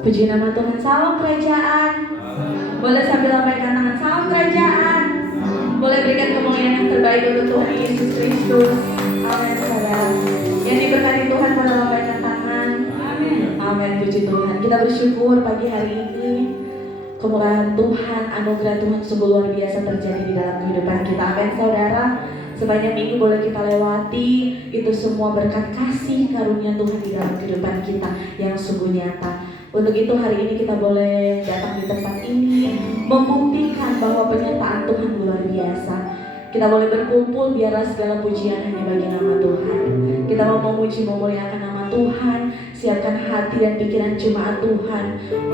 Puji nama Tuhan. Salam kerajaan. Boleh sambil lambaikan tangan. Salam kerajaan. Boleh berikan kemuliaan yang terbaik untuk Tuhan Yesus Kristus. Amin saudara. Yang diberkati Tuhan pada lambaikan tangan. Amin. Amin. Puji Tuhan. Kita bersyukur pagi hari ini kemurahan Tuhan, anugerah Tuhan sungguh luar biasa terjadi di dalam kehidupan kita. Amin saudara. Sepanjang minggu boleh kita lewati, itu semua berkat kasih karunia Tuhan di dalam kehidupan kita yang sungguh nyata. Untuk itu hari ini kita boleh datang di tempat ini membuktikan bahwa penyertaan Tuhan luar biasa. Kita boleh berkumpul biarlah segala pujian hanya bagi nama Tuhan. Kita mau memuji memuliakan nama Tuhan, siapkan hati dan pikiran jemaat Tuhan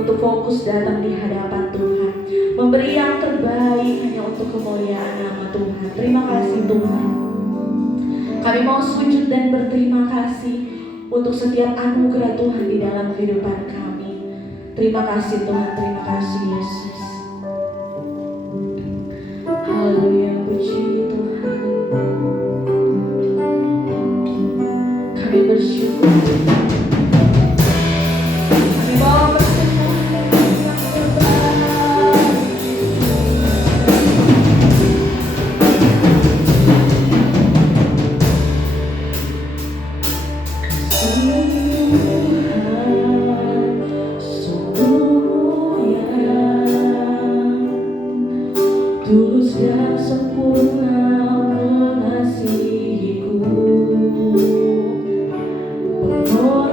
untuk fokus datang di hadapan Tuhan, memberi yang terbaik hanya untuk kemuliaan nama Tuhan. Terima kasih Tuhan. Kami mau sujud dan berterima kasih untuk setiap anugerah Tuhan di dalam kehidupan kami. Terima kasih Tuhan, terima kasih Yesus. Haleluya, puji Tuhan. Kami bersyukur. Kami bawa persembahan yang terbaik. Tulus dan sempurna mengasihiku, penuh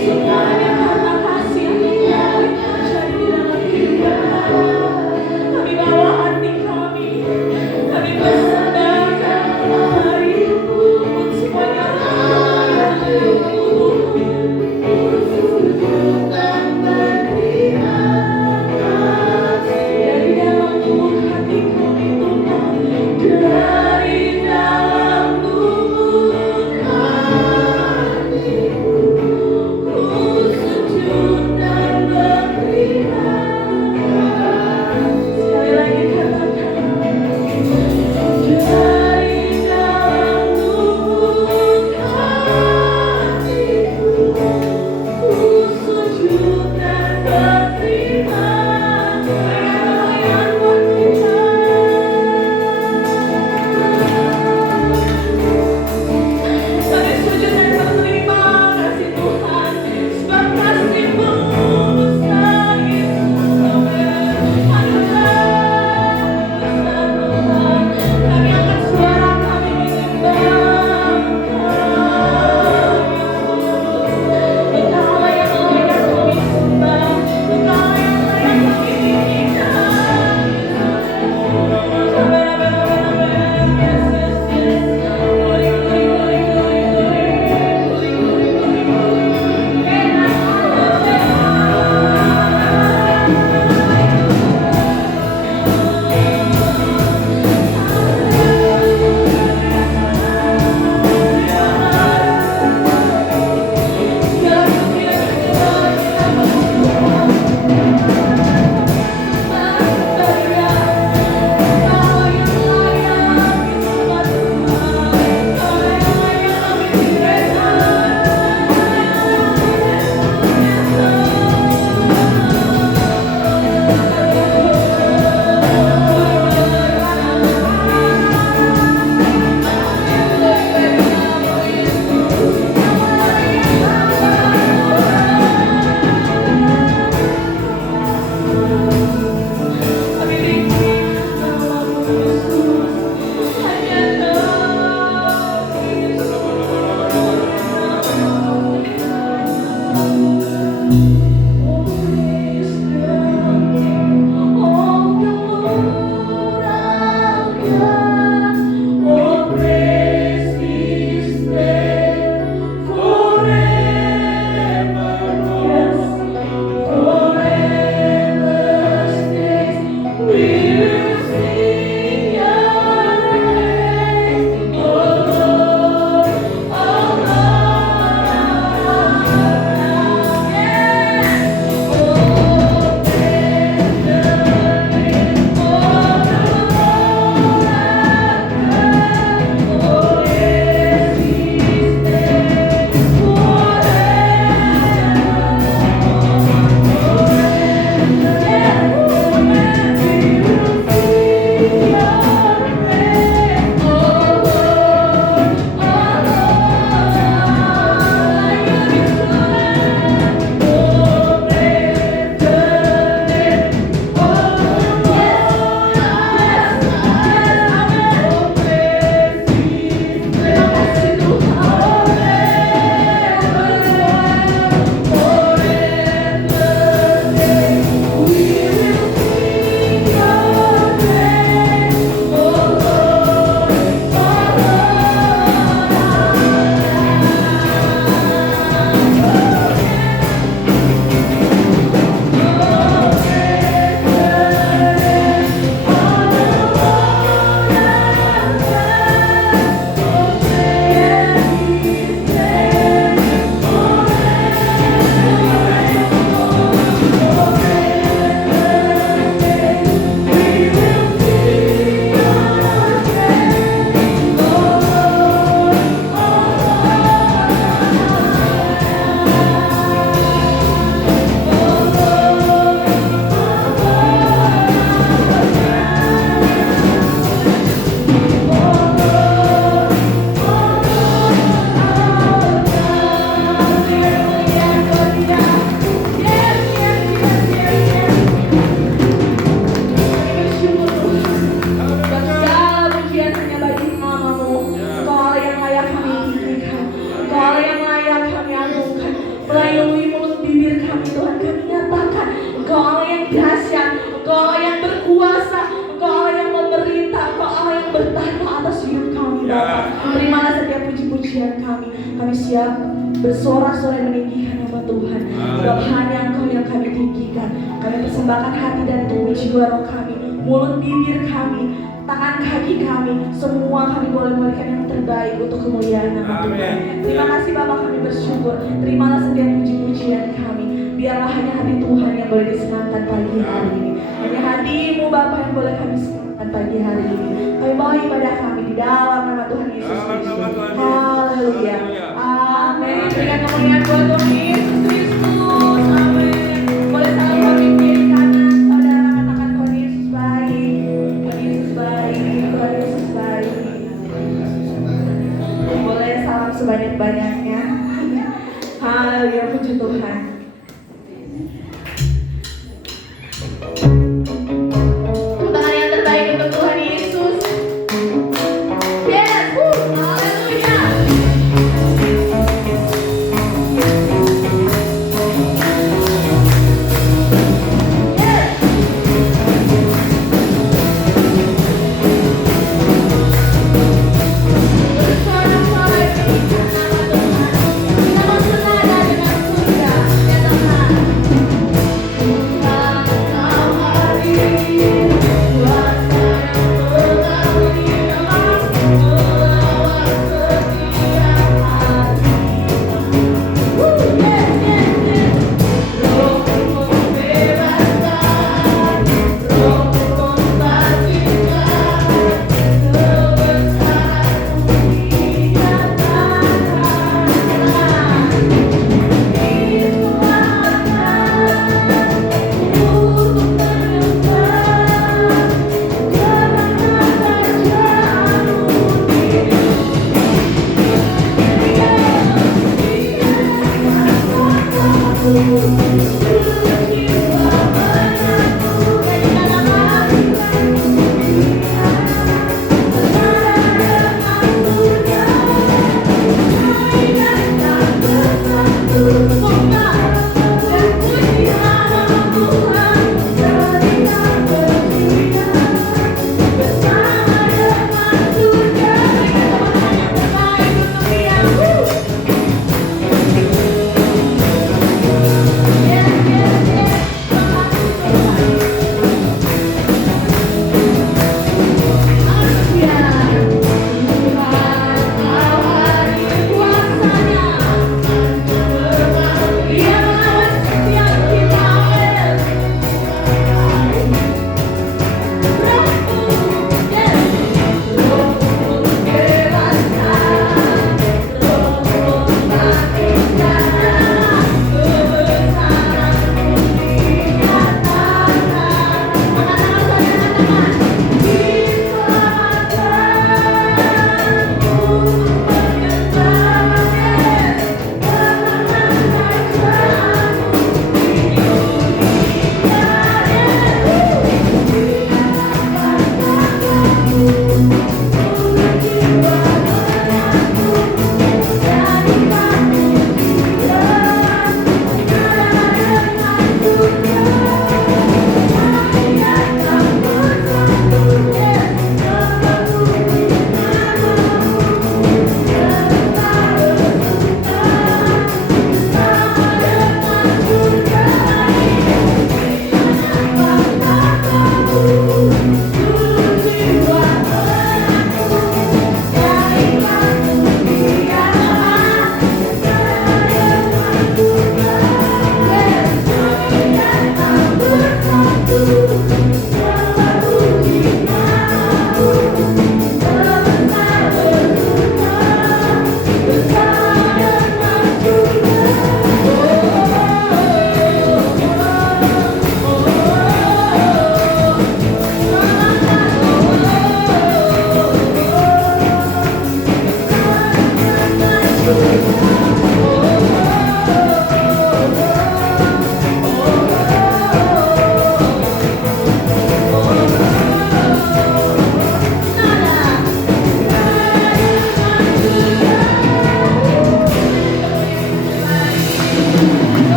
Semuanya karena kasih yang terjadi dalam Bapa. Terimalah setiap puji-pujian kami. Kami siap bersorak-sorai meninggikan nama Tuhan. Sebab hanya Engkau yang kami tinggikan. Kami persembahkan hati dan tubuh jiwa roh kami, mulut bibir kami, tangan kaki kami, semua kami boleh memberikan yang terbaik untuk kemuliaan nama Tuhan. Terima kasih Bapa, kami bersyukur. Terimalah setiap puji-pujian kami. Biarlah hanya hati Tuhan yang boleh disenangkan pagi hari ini. Hanya hati-Mu Bapa yang boleh kami senangkan pagi hari ini. Kami bawa ibadah kami di dalam nama Tuhan Yesus Kristus. Haleluya. Amin. Berikan kemuliaan buat Tuhan Yesus Kristus. Amin. Boleh salam kami kiri kanan. Saudara katakan Tuhan Yesus baik. Tuhan Yesus baik. Tuhan Yesus baik. Boleh salam sebanyak-banyaknya. Haleluya, puji Tuhan. Tepuk tangan yang terbaik untuk Tuhan Yesus. Yes, haleluya.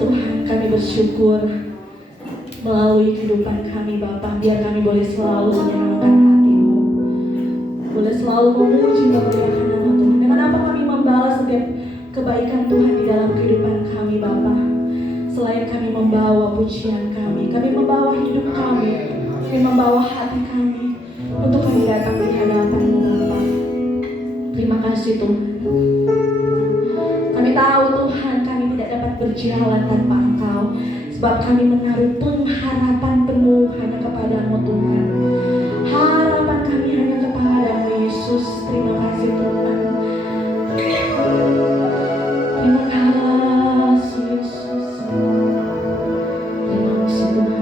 Tuhan, kami bersyukur melalui kehidupan kami Bapa, biar kami boleh selalu menyenangkan hati-Mu, boleh selalu memuji dan memuliakan nama Tuhan. Dengan apa kami membalas setiap kebaikan Tuhan di dalam kehidupan kami Bapa? Selain kami membawa pujian kami membawa hidup kami membawa hati kami untuk kami datang di hadapan-Mu Bapa. Terima kasih Tuhan. Kami tahu Tuhan, kami tidak dapat berjalan tanpa Engkau, sebab kami menaruh pengharapan penuh hanya kepada-Mu Tuhan. Harapan kami hanya kepada-Mu Yesus. Terima kasih Tuhan. Terima kasih Yesus. Terima kasih Tuhan.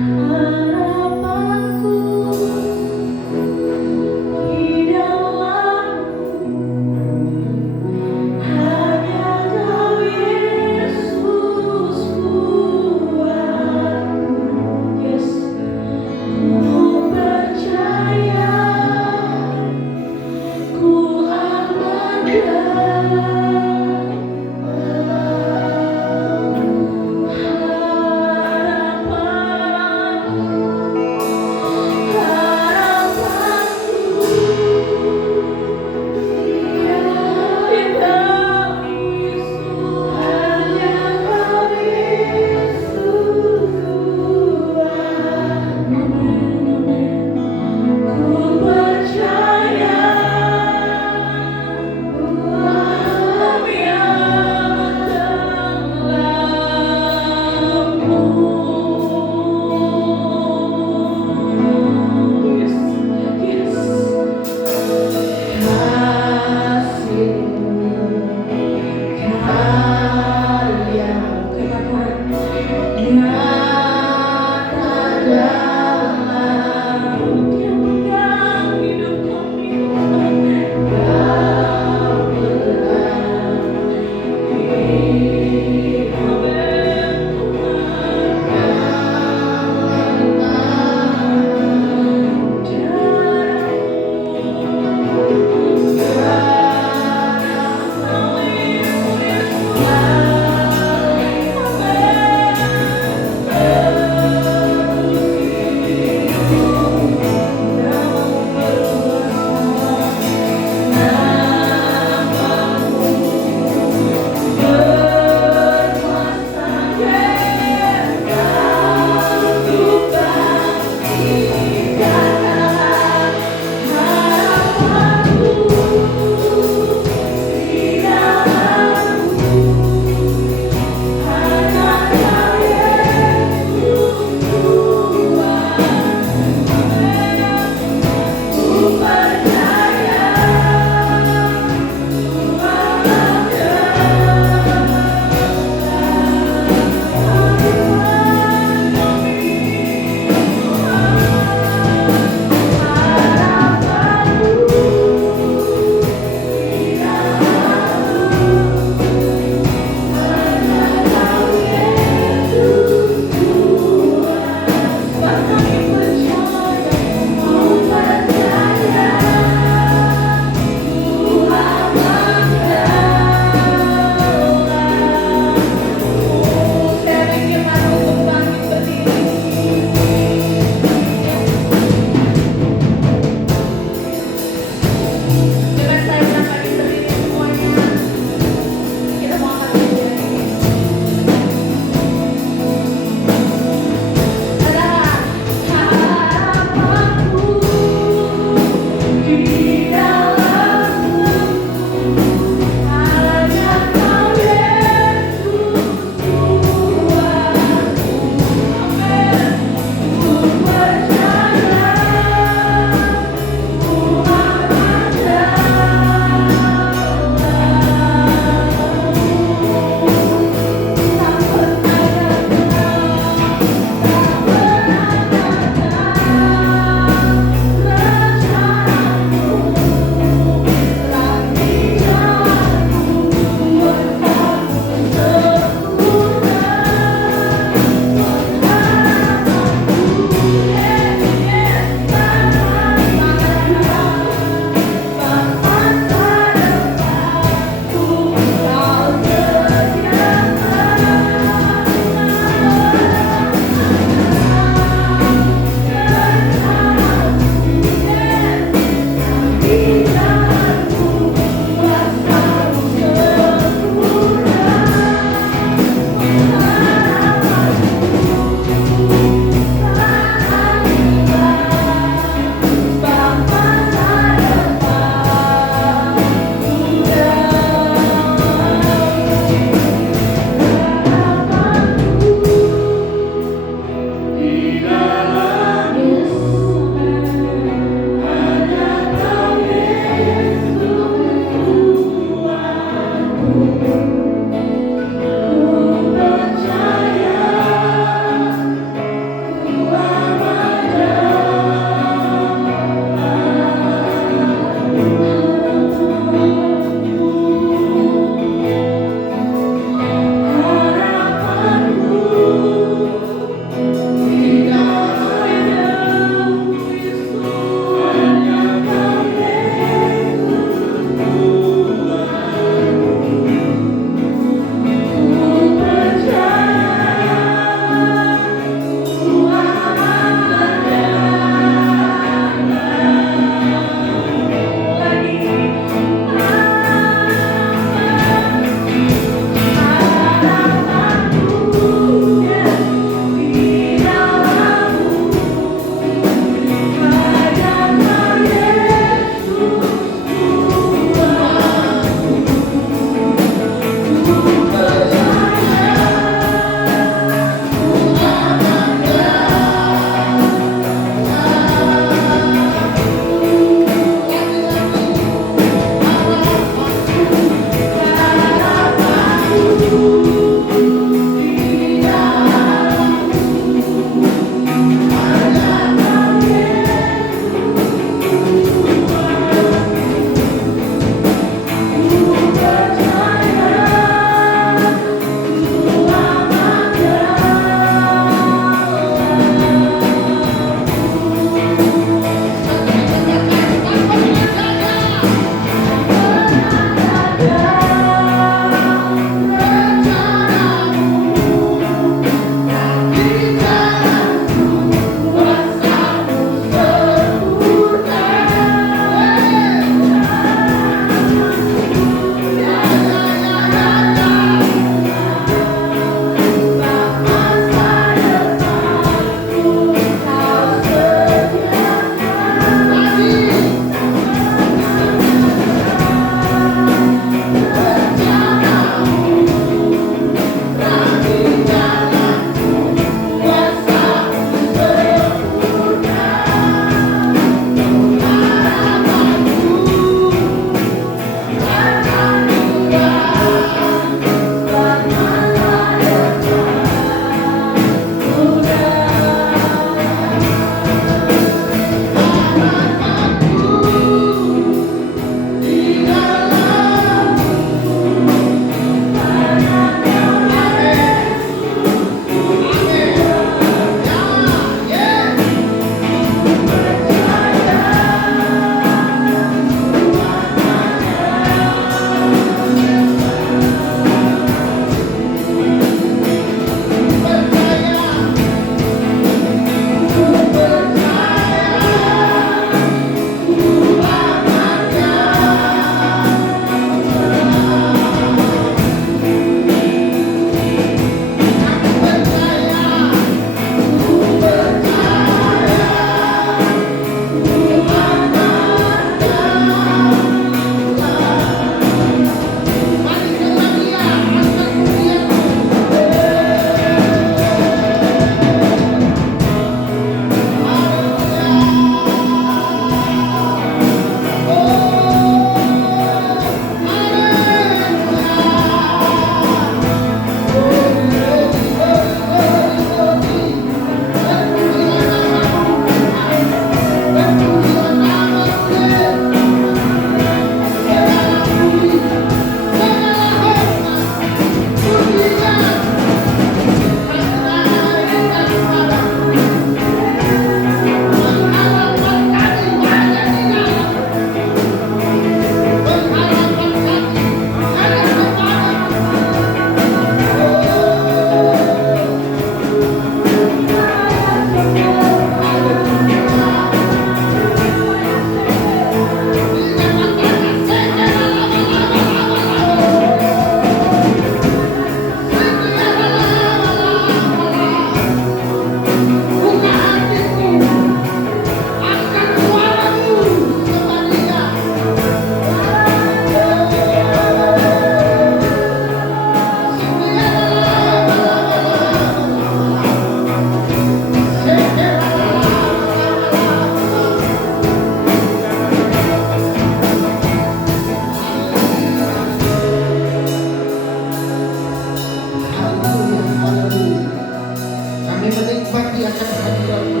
menikmati akan hadirat-Mu.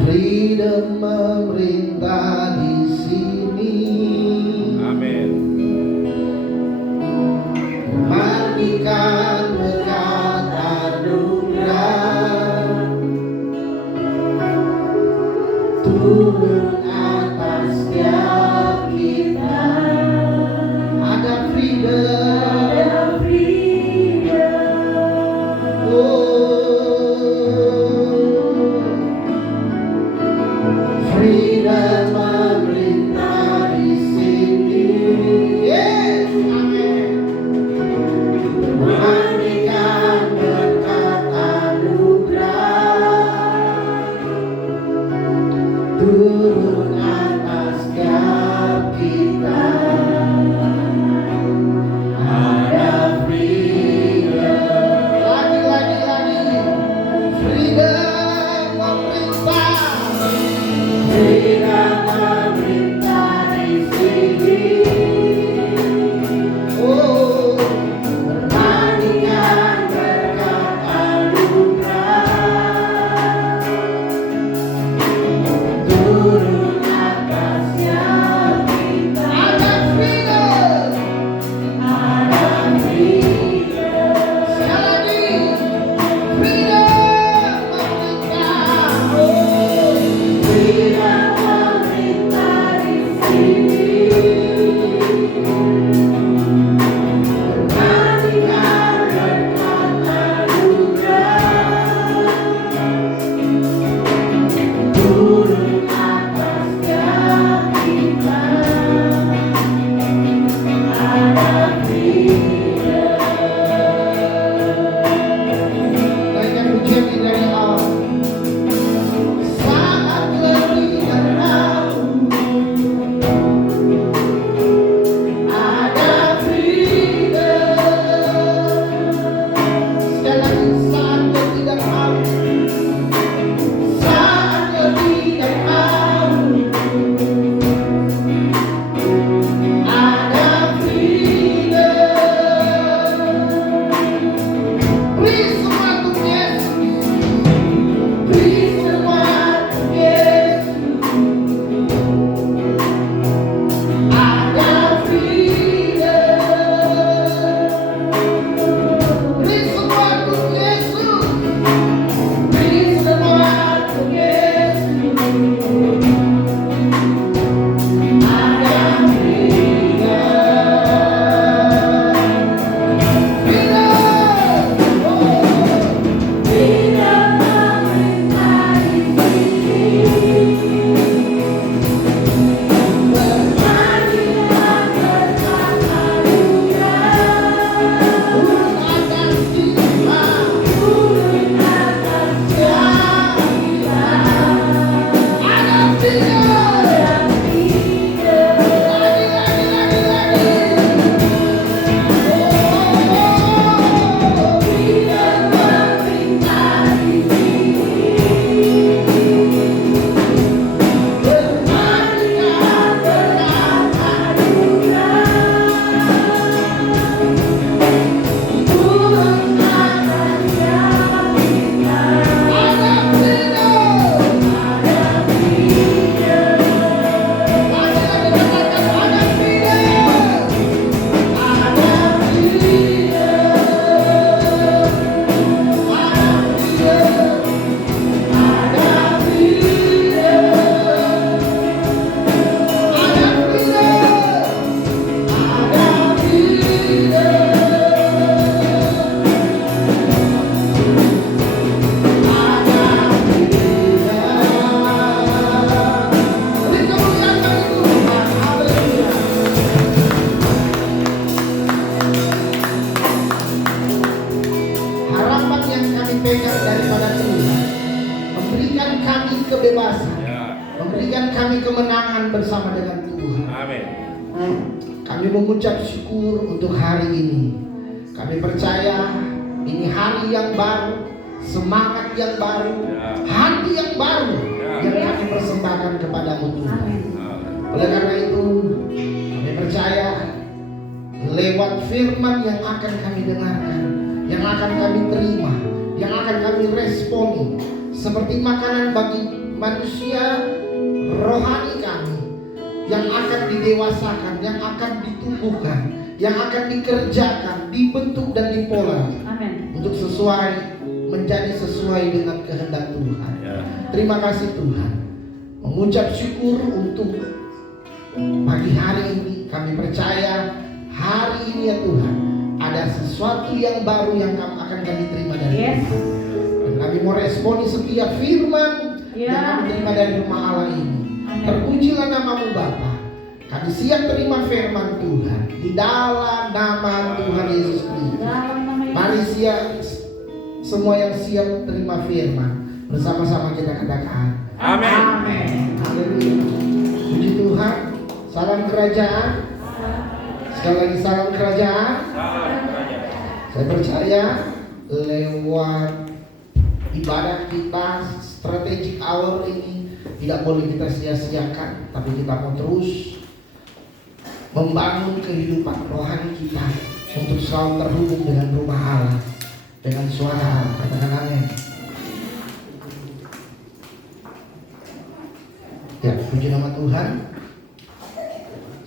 Freedom memerintah di sini. Amin. Mandikan berkat anugerah turun atas setiap kita. Ada freedom. Freedom memerintah di sini. Yes, amin. Mandikan berkat anugerah turun atas setiap kita. Ada freedom. Lagi. Freedom memerintah. Freedom memerintah di sini. Oh, pertandingan berkat anugerah turun atas setiap kita. Ada freedom. Sekali lagi, freedom memerintah. Oh, freedom memerintah di sini. Pertandingan berkat anugerah turun atas setiap kita. Ada freedom. Naikkan pujian ini dari awal. Saat lebih dari aku, ada freedom. Sekali lagi, saat lebih dari aku, saat lebih dari aku, ada freedom. Beri semua untuk Yesus. Beri semua untuk Yesus. Ada freedom. Beri semua untuk Yesus. Beri semua untuk Yesus. Ada freedom. Freedom. Oh. Freedom memerintah di sini. Pertandingan berkat anugerah turun atas kita. Turun atas setiap kita. Ada freedom. Lagi. Oh, freedom memerintah di sini. Pertandingan berkat anugerah turun atas setiap kita. Ada freedom. Lagi katakan ada freedom. Ada harapan yang kami pegang daripada Tuhan memberikan kami kebebasan, Ya. memberikan kami kemenangan bersama dengan Tuhan. Amin. Kami mengucap syukur untuk hari ini. Kami percaya ini hari yang baru, semangat yang baru, Ya. hati yang baru Ya. yang kami persembahkan kepadamu Tuhan. Amin. Oleh karena itu kami percaya lewat firman yang akan kami dengarkan, yang akan kami terima, yang akan kami responi seperti makanan bagi manusia rohani kami, yang akan didewasakan, yang akan ditumbuhkan, yang akan dikerjakan, dibentuk dan dipola Amin. untuk menjadi sesuai dengan kehendak Tuhan. Ya. Terima kasih Tuhan. Mengucap syukur untuk pagi hari ini. Kami percaya hari ini ya Tuhan, ada sesuatu yang baru yang akan kami terima dari Yes. Tuhan. Dan kami mau responi setiap firman Ya. yang kami terima dari rumah Allah ini. Amin. Terpujilah namamu Bapa. Kami siap terima firman Tuhan di dalam nama Tuhan Yesus Kristus. Dalam nama Yesus. Mari siap, semua yang siap terima firman, bersama-sama kita katakan Amin. Amin. Haleluya. Puji Tuhan. Salam kerajaan. Sekali lagi salam kerajaan. Salam kerajaan. Saya percaya lewat ibadah kita strategic hour ini tidak boleh kita sia-siakan, tapi kita mau terus membangun kehidupan rohani kita untuk selalu terhubung dengan rumah Allah, dengan suara Allah. Katakan amin. Ya, puji nama Tuhan.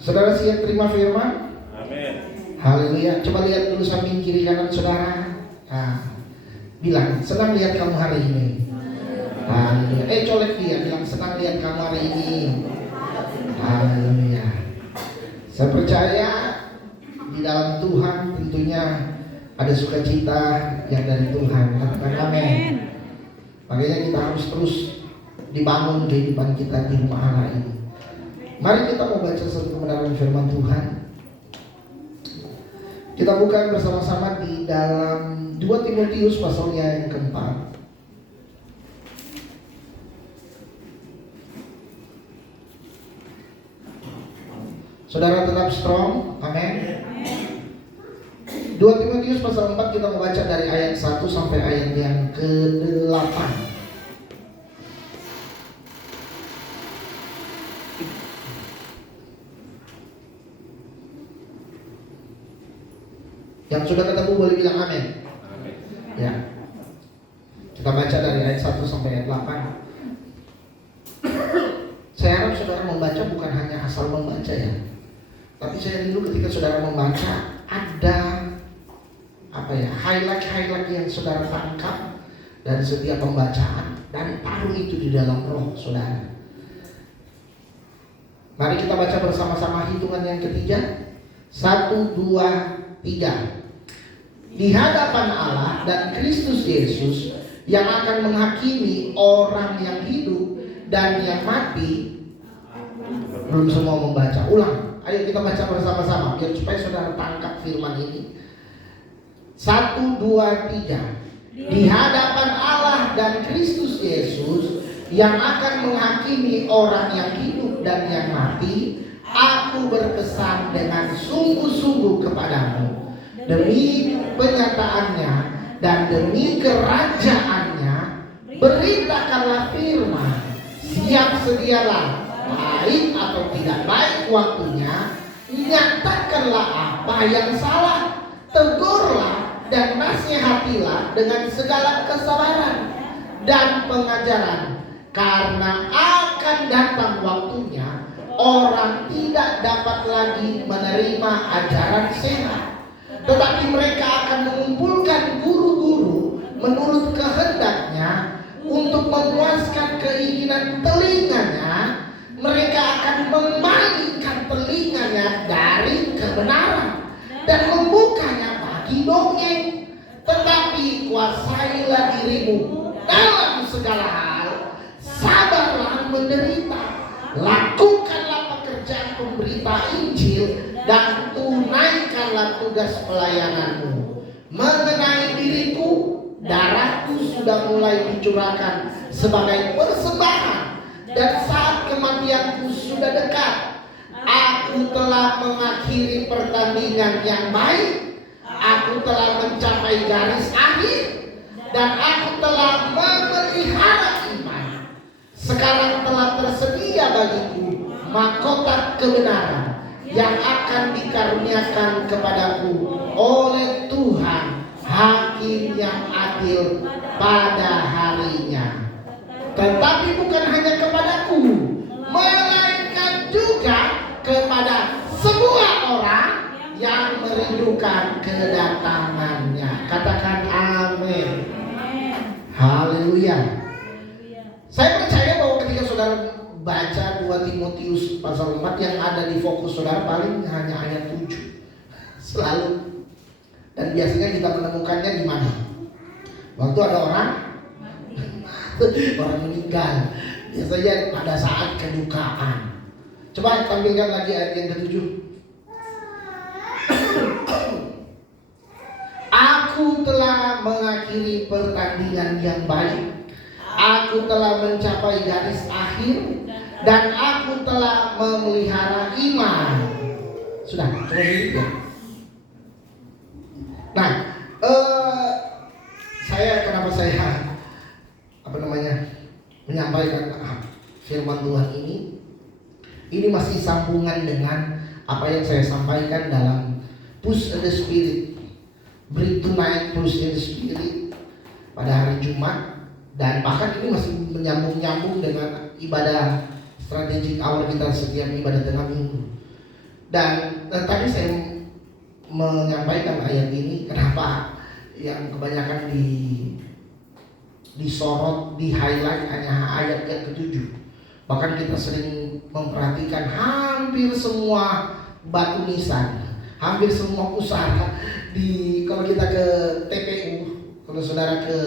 Saudara siap terima firman? Amin. Haleluya. Coba lihat dulu samping kiri kanan saudara. Nah, bilang senang lihat kamu hari ini. Haleluya. Colek dia, bilang senang lihat kamu hari ini. Haleluya. Saya percaya di dalam Tuhan tentunya ada sukacita yang dari Tuhan. Katakan amin. Makanya kita harus terus dibangun kehidupan kita di rumah Allah ini. Mari kita mau baca satu kebenaran firman Tuhan. Kita buka bersama-sama di dalam 2 Timotius pasalnya yang keempat. Saudara tetap strong, amin. 2 Timotius pasal 4 kita membaca dari ayat 1 sampai ayat yang ke-8. Yang sudah ketemu boleh bilang amin. Amin. Ya. Kita baca dari ayat 1 sampai ayat 8. Saya harap saudara membaca bukan hanya asal membaca ya. Tapi saya rindu ketika saudara membaca ada highlight yang saudara tangkap dari setiap pembacaan dan taruh itu di dalam roh saudara. Mari kita baca bersama-sama hitungan yang ketiga. 1, 2, 3. Di hadapan Allah dan Kristus Yesus yang akan menghakimi orang yang hidup dan yang mati. Belum semua membaca. Ulang. Ayo kita baca bersama-sama biar supaya saudara tangkap firman ini. 1, 2, 3. Di hadapan Allah dan Kristus Yesus yang akan menghakimi orang yang hidup dan yang mati, aku berpesan dengan sungguh-sungguh kepadamu demi penyataannya dan demi kerajaannya, beritakanlah firman, siap sedialah, baik atau tidak baik waktunya, nyatakanlah apa yang salah, tegurlah dan nasihatilah dengan segala kesabaran dan pengajaran, karena akan datang waktunya orang tidak dapat lagi menerima ajaran sehat, tetapi mereka akan mengumpulkan guru-guru menurut kehendaknya untuk memuaskan keinginan telinganya. Mereka akan memalingkan telinganya dari kebenaran dan membukanya bagi dongeng. Tetapi kuasailah dirimu dalam segala hal, sabarlah menderita, lakukanlah pekerjaan pemberita Injil, dan tunaikanlah tugas pelayananmu. Mengenai diriku, darahku sudah mulai dicurahkan sebagai persembahan, dan saat kematianku sudah dekat. Aku telah mengakhiri pertandingan yang baik, aku telah mencapai garis akhir, dan aku telah memelihara iman. Sekarang telah tersedia bagiku mahkota kebenaran yang akan dikaruniakan kepadaku oleh Tuhan, Hakim yang adil pada harinya. Tetapi bukan hanya kepadaku, melainkan juga kepada semua orang yang merindukan kedatangannya. Katakan amin. Haleluya. Saya percaya bahwa ketika saudara baca 2 Timotius pasal 4, yang ada di fokus saudara paling hanya ayat 7 selalu. Dan biasanya kita menemukannya di mana? Waktu ada orang meninggal, biasanya pada saat kedukaan. Coba tampilkan lagi ayat yang ke-7. Aku telah mengakhiri pertandingan yang baik. Aku telah mencapai garis akhir dan aku telah memelihara iman. Sudah, coba dulu ya. Nah, kenapa saya menyampaikan firman Tuhan ini masih sambungan dengan apa yang saya sampaikan dalam Push in the Spirit, Break Tonight, Push in the Spirit pada hari Jumat. Dan bahkan ini masih menyambung-nyambung dengan ibadah strategic hour kita setiap ibadah tengah minggu. Dan tadi saya menyampaikan ayat ini, kenapa yang kebanyakan disorot, di highlight hanya ayat yang ke-7. Bahkan kita sering memperhatikan hampir semua batu nisan, hampir semua pusara kalau kita ke TPU, kalau saudara ke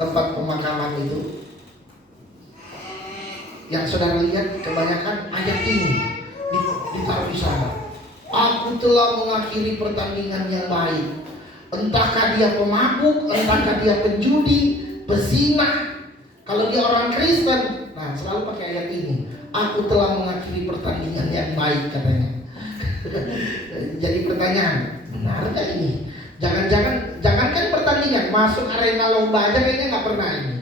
tempat pemakaman itu, yang saudara lihat kebanyakan ayat ini ditaruh di sana. Aku telah mengakhiri pertandingan yang baik. Entahkah dia pemabuk, entahkah dia penjudi, pezina. Kalau dia orang Kristen, nah selalu pakai ayat ini. Aku telah mengakhiri pertandingan yang baik, katanya. Jadi pertanyaan, benarkah ini? Jangankan pertandingan, masuk arena lomba aja kayaknya nggak pernah ini.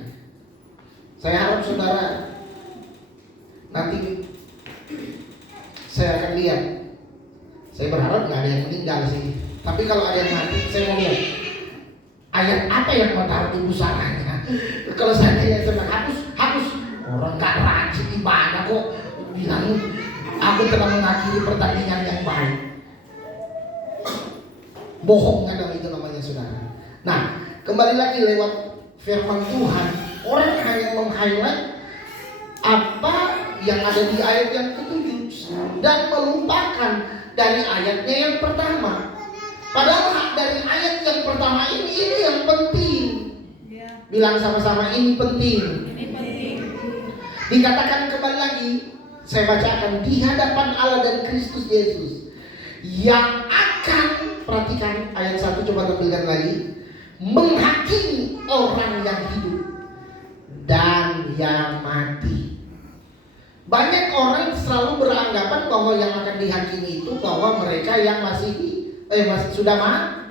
Saya harap saudara nanti saya akan lihat. Saya berharap nggak ada yang meninggal sih. Tapi kalau ada yang mati, saya mau lihat ayat apa yang mau taruh di busaranya. Kalau saya sedang hapus, orang nggak rajin ibadah kok bilang aku telah mengakhiri pertandingan yang baik. Bohong kadang itu namanya saudara. Nah, kembali lagi lewat firman Tuhan, orang hanya meng-highlight apa yang ada di ayat yang ke-7 dan melupakan dari ayatnya yang pertama. Padahal dari ayat yang pertama ini yang penting. Bilang sama-sama, ini penting. Dikatakan kembali lagi, saya bacakan, di hadapan Allah dan Kristus Yesus yang akan, perhatikan ayat 1, coba tampilkan lagi, menghakimi orang yang hidup dan yang mati. Banyak orang selalu beranggapan bahwa yang akan dihakimi itu bahwa mereka yang sudah mati.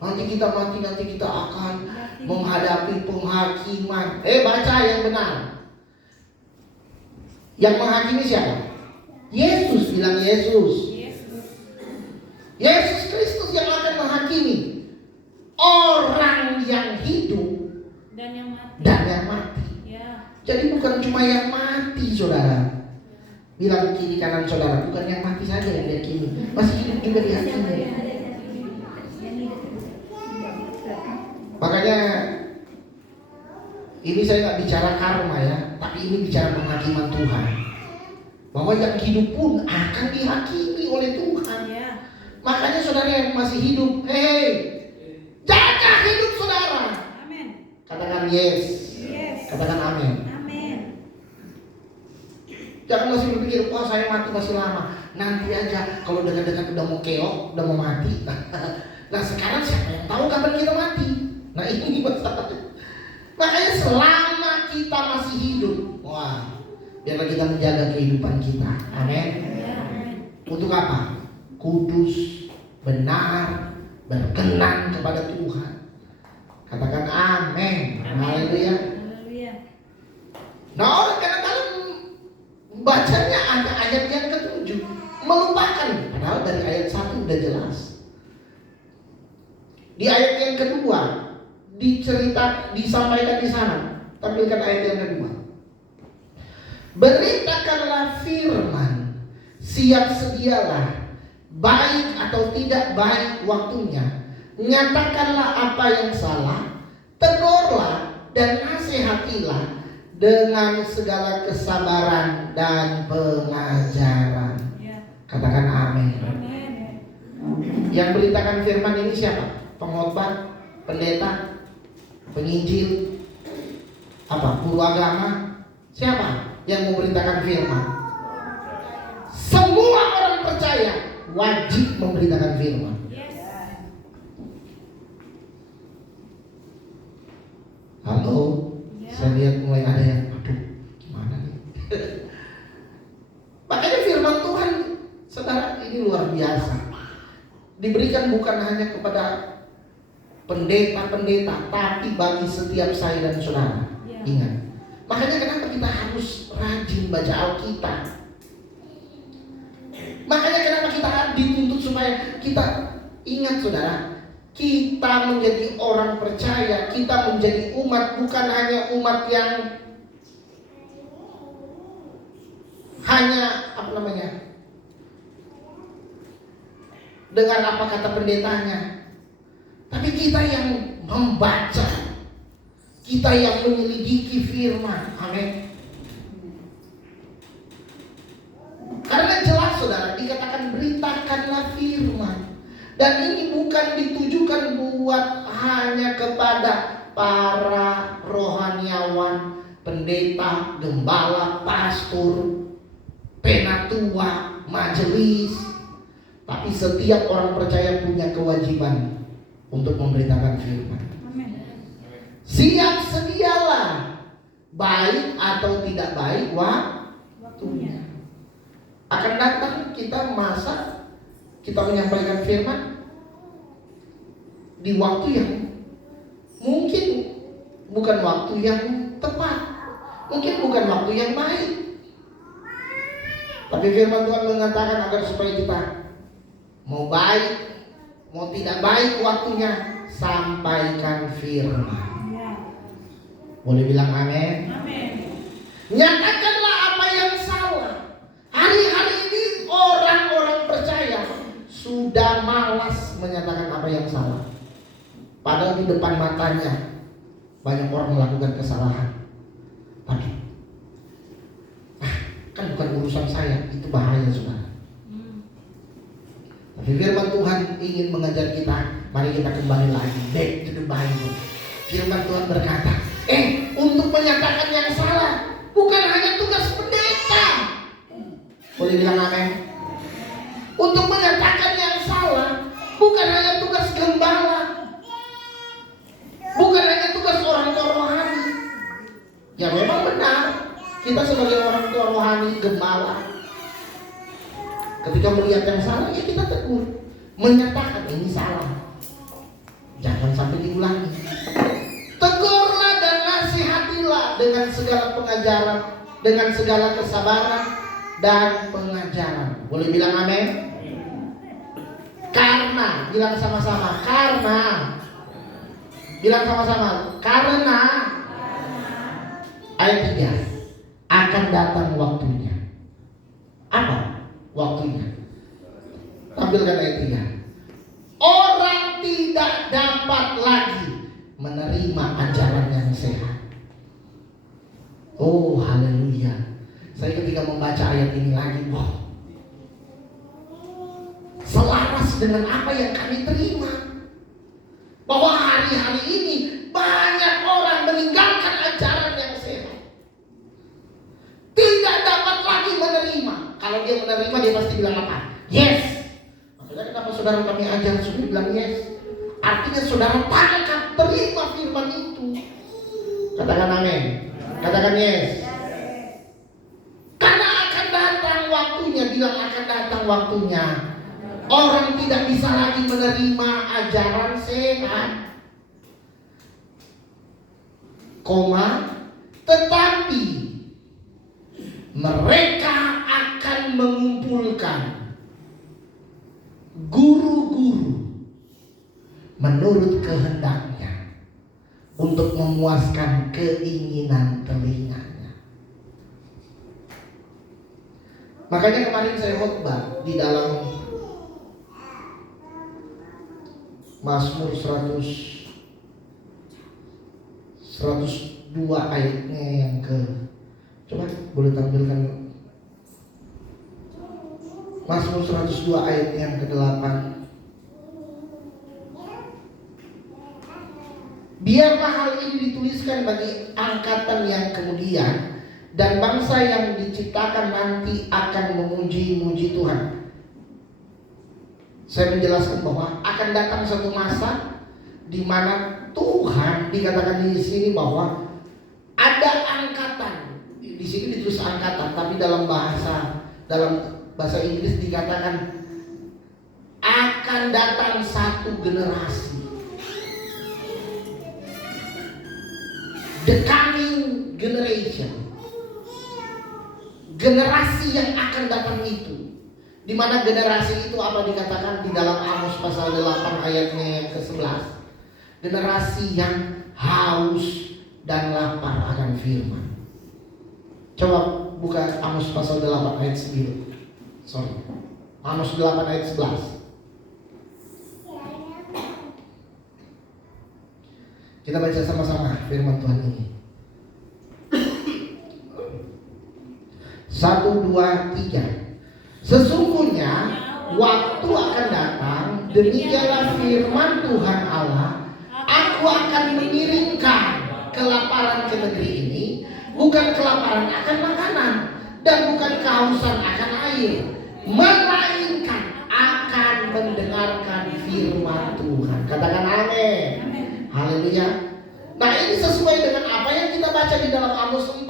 Nanti kita mati, nanti kita akan menghadapi penghakiman. Baca yang benar. Yang menghakimi siapa? Yesus, bilang Yesus. Yesus Kristus yang akan menghakimi orang yang hidup dan yang mati. Jadi bukan cuma yang mati, saudara. Bilang kiri kanan saudara, bukan yang mati saja yang dihakimi, masih hidup juga dihakimi. Makanya ini saya nggak bicara karma ya, tapi ini bicara penghakiman Tuhan. Bahwa yang hidup pun akan dihakimi oleh Tuhan. Makanya saudara yang masih hidup, jaga hidup saudara. Amin. Katakan yes. Katakan amin. Jangan masih berpikir, saya mati masih lama. Nanti aja, kalau dekat-dekat udah mau keok, udah mau mati. Nah sekarang siapa yang tahu kapan kita mati? Nah ini masalahnya. Makanya selama kita masih hidup, biarlah kita menjaga kehidupan kita. Amin. Untuk apa? Kudus, benar, berkenan kepada Tuhan. Katakan amin. Haleluya. Nah orang kadang-kadang bacanya ada ayat yang ke-7, melupakan. Padahal dari ayat 1 udah jelas. Di ayat yang kedua disampaikan di sana. Tampilkan ayat yang kedua. Beritakanlah firman, siap sedialah, baik atau tidak baik waktunya. Nyatakanlah apa yang salah, tegurlah dan nasihatilah dengan segala kesabaran dan pengajaran. Katakan amin. Yang beritakan firman ini siapa? Pengkhotbah, pendeta, penginjil, guru agama? Siapa yang memberitakan firman? Semua orang percaya wajib memberitakan firman. Halo, saya lihat mulai ada yang, aduh, gimana nih? Makanya firman Tuhan, saudara, ini luar biasa. Diberikan bukan hanya kepada pendeta-pendeta, tapi bagi setiap saya dan saudara. Ingat. Makanya kenapa kita harus rajin baca Alkitab? Makanya kenapa kita dituntut supaya kita ingat, saudara, kita menjadi orang percaya, kita menjadi umat, bukan hanya umat yang hanya dengar apa kata pendetanya, tapi kita yang membaca, kita yang menyelidiki firman. Amin. Karena jelas, saudara, dikatakan beritakanlah firman. Dan ini bukan ditujukan buat hanya kepada para rohaniawan, pendeta, gembala, pastor, penatua, majelis. Tapi setiap orang percaya punya kewajiban untuk memberitakan firman. Siap sedialah, baik atau tidak baik waktunya. Akan datang kita masa kita menyampaikan firman di waktu yang mungkin bukan waktu yang tepat, mungkin bukan waktu yang baik. Tapi firman Tuhan mengatakan agar supaya kita mau baik, mau tidak baik waktunya, sampaikan firman. Boleh bilang amin? Nyatakanlah apa yang salah. Hari-hari ini orang-orang percaya sudah malas menyatakan apa yang salah. Padahal di depan matanya banyak orang melakukan kesalahan. Tapi kan bukan urusan saya, itu bahaya, saudara. Tapi firman Tuhan ingin mengajar kita, mari kita kembali lagi back to the Bible. Firman Tuhan berkata, untuk menyatakan yang salah bukan hanya tugas pendeta. Boleh bilang amin? Untuk menyatakan yang salah bukan hanya tugas gembala, bukan hanya tugas orang tua rohani. Ya memang benar, kita sebagai orang tua rohani, gembala, ketika melihat yang salah, ya kita tegur, menyatakan ini salah, jangan sampai diulangi. Tegurlah dan nasihatilah dengan segala pengajaran, dengan segala kesabaran dan pengajaran. Boleh bilang amin? Karena, bilang sama-sama, karena. Bilang sama-sama, karena. Ayat 3, akan datang waktunya. Apa waktunya? Tampilkan ayat 3. Orang tidak dapat lagi menerima ajaran yang sehat. Oh, haleluya. Saya ketika membaca ayat ini lagi, wow, selaras dengan apa yang kami terima. Bahwa hari-hari ini banyak orang meninggalkan ajaran yang sehat. Tidak dapat lagi menerima. Kalau dia menerima, dia pasti bilang apa? Yes. Makanya kenapa saudara kami ajar sudah bilang yes. Artinya saudara tangkap, terima firman itu. Katakan amin. Katakan yes. Karena akan datang waktunya, bilang akan datang waktunya. Orang tidak bisa lagi menerima ajaran sehat. Tetapi Mereka akan mengumpulkan guru-guru menurut kehendaknya untuk memuaskan keinginan telinganya. Makanya kemarin saya khotbah di dalam Mazmur 102 ayatnya yang coba boleh tampilkan Mazmur 102 ayat yang ke-8. Biarlah hal ini dituliskan bagi angkatan yang kemudian, dan bangsa yang diciptakan nanti akan memuji-muji Tuhan. Saya menjelaskan bahwa akan datang satu masa di mana Tuhan, dikatakan di sini bahwa ada angkatan. Di sini ditulis angkatan, tapi dalam bahasa Inggris dikatakan akan datang satu generasi. The coming generation. Generasi yang akan datang itu. Di mana generasi itu apa dikatakan di dalam Amos pasal 8 ayatnya yang ke-11. Generasi yang haus dan lapar akan firman. Coba buka Amos pasal 8 ayat 9. Amos 8 ayat 11. Kita baca sama-sama firman Tuhan ini. 1, 2, 3. Sesungguhnya waktu akan datang, demikianlah firman Tuhan Allah, aku akan mengirimkan kelaparan ke negeri ini, bukan kelaparan akan makanan dan bukan kehausan akan air, melainkan akan mendengarkan firman Tuhan. Katakan amin. Haleluya. Nah, ini sesuai dengan apa yang kita baca di dalam Amos 4.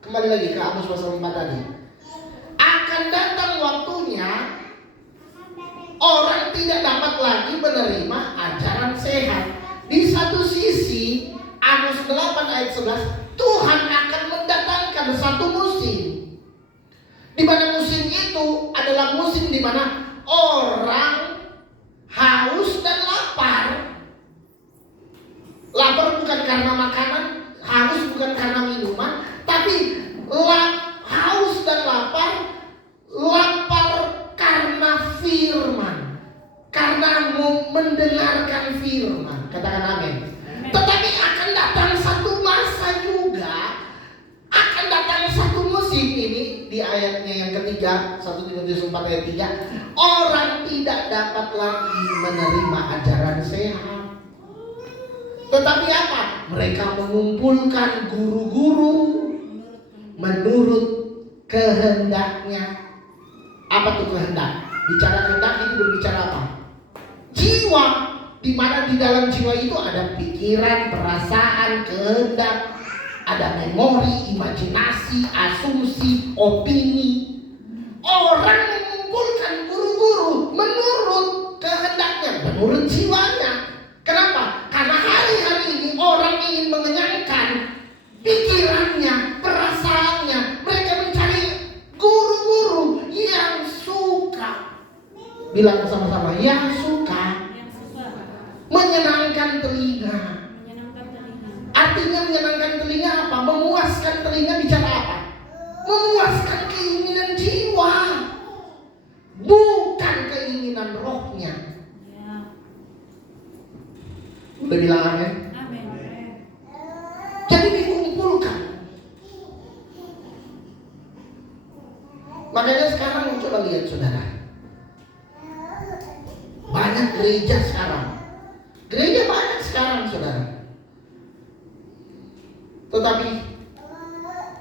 Kembali lagi ke Amos pasal 4 tadi. Akan datang waktunya orang tidak dapat lagi menerima ajaran sehat. Di satu sisi Amos 8 ayat 11, Tuhan akan mendatangkan satu musim, di mana musim itu adalah musim di mana orang haus dan lapar. Lapar bukan karena makanan, haus bukan karena minuman, tapi haus dan lapar karena firman, karena mau mendengarkan firman. Katakan amin. Tetapi akan datang satu masa juga, akan datang satu musim ini di ayatnya yang ketiga, 1 Timotius 4 ayat 3, orang tidak dapat lagi menerima ajaran sehat. Tetapi apa? Mereka mengumpulkan guru-guru menurut kehendaknya. Apa tuh kehendak? Bicara kehendak itu berbicara apa? Jiwa, di mana di dalam jiwa itu ada pikiran, perasaan, kehendak, ada memori, imajinasi, asumsi, opini. Orang mengumpulkan guru-guru menurut kehendaknya, menurut jiwanya. Kenapa? Karena hari-hari ini orang ingin mengenyangkan pikirannya, perasaannya. Mereka mencari guru-guru yang suka. Bilang bersama-sama, yang suka menyenangkan telinga. Artinya menyenangkan telinga apa? Memuaskan telinga bicara apa? Memuaskan keinginan jiwa, bukan keinginan rohnya. Udah bilang amin? Jadi dikumpulkan. Makanya sekarang coba lihat saudara, banyak gereja sekarang. Gereja banyak sekarang saudara. Tetapi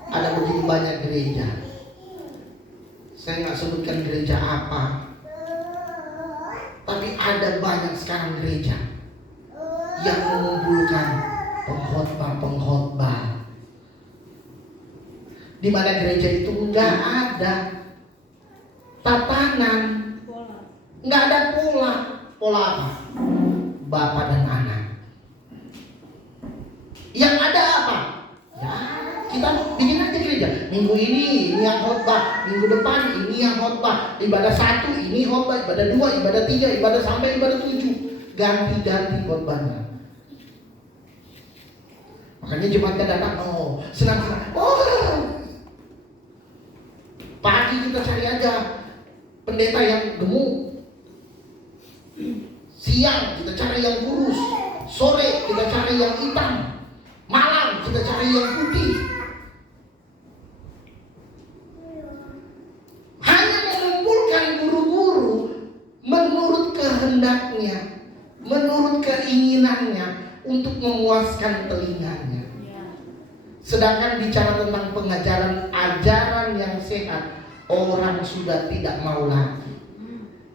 ada begitu banyak gereja. Saya nggak sebutkan gereja apa, tapi ada banyak sekarang gereja yang mengumpulkan pengkhotbah, di mana gereja itu nggak ada tatanan, nggak ada pola apa? Bapak dan anak. Yang ada apa? Ya, kita bikin aja gereja gereja. Minggu ini yang khotbah, minggu depan ini yang khotbah. Ibadah 1 ini khotbah, ibadah 2, ibadah 3, ibadah sampai ibadah 7. Ganti-ganti khotbahnya. Makanya jemaatnya datang, oh senang-senang. Oh, pagi kita cari aja pendeta yang gemuk. Siang kita cari yang kurus. Sore kita cari yang hitam. Malam kita cari yang putih. Hanya mengumpulkan guru-guru menurut kehendaknya, menurut keinginannya, untuk memuaskan telinganya. Sedangkan bicara tentang pengajaran ajaran yang sehat, orang sudah tidak mau lagi.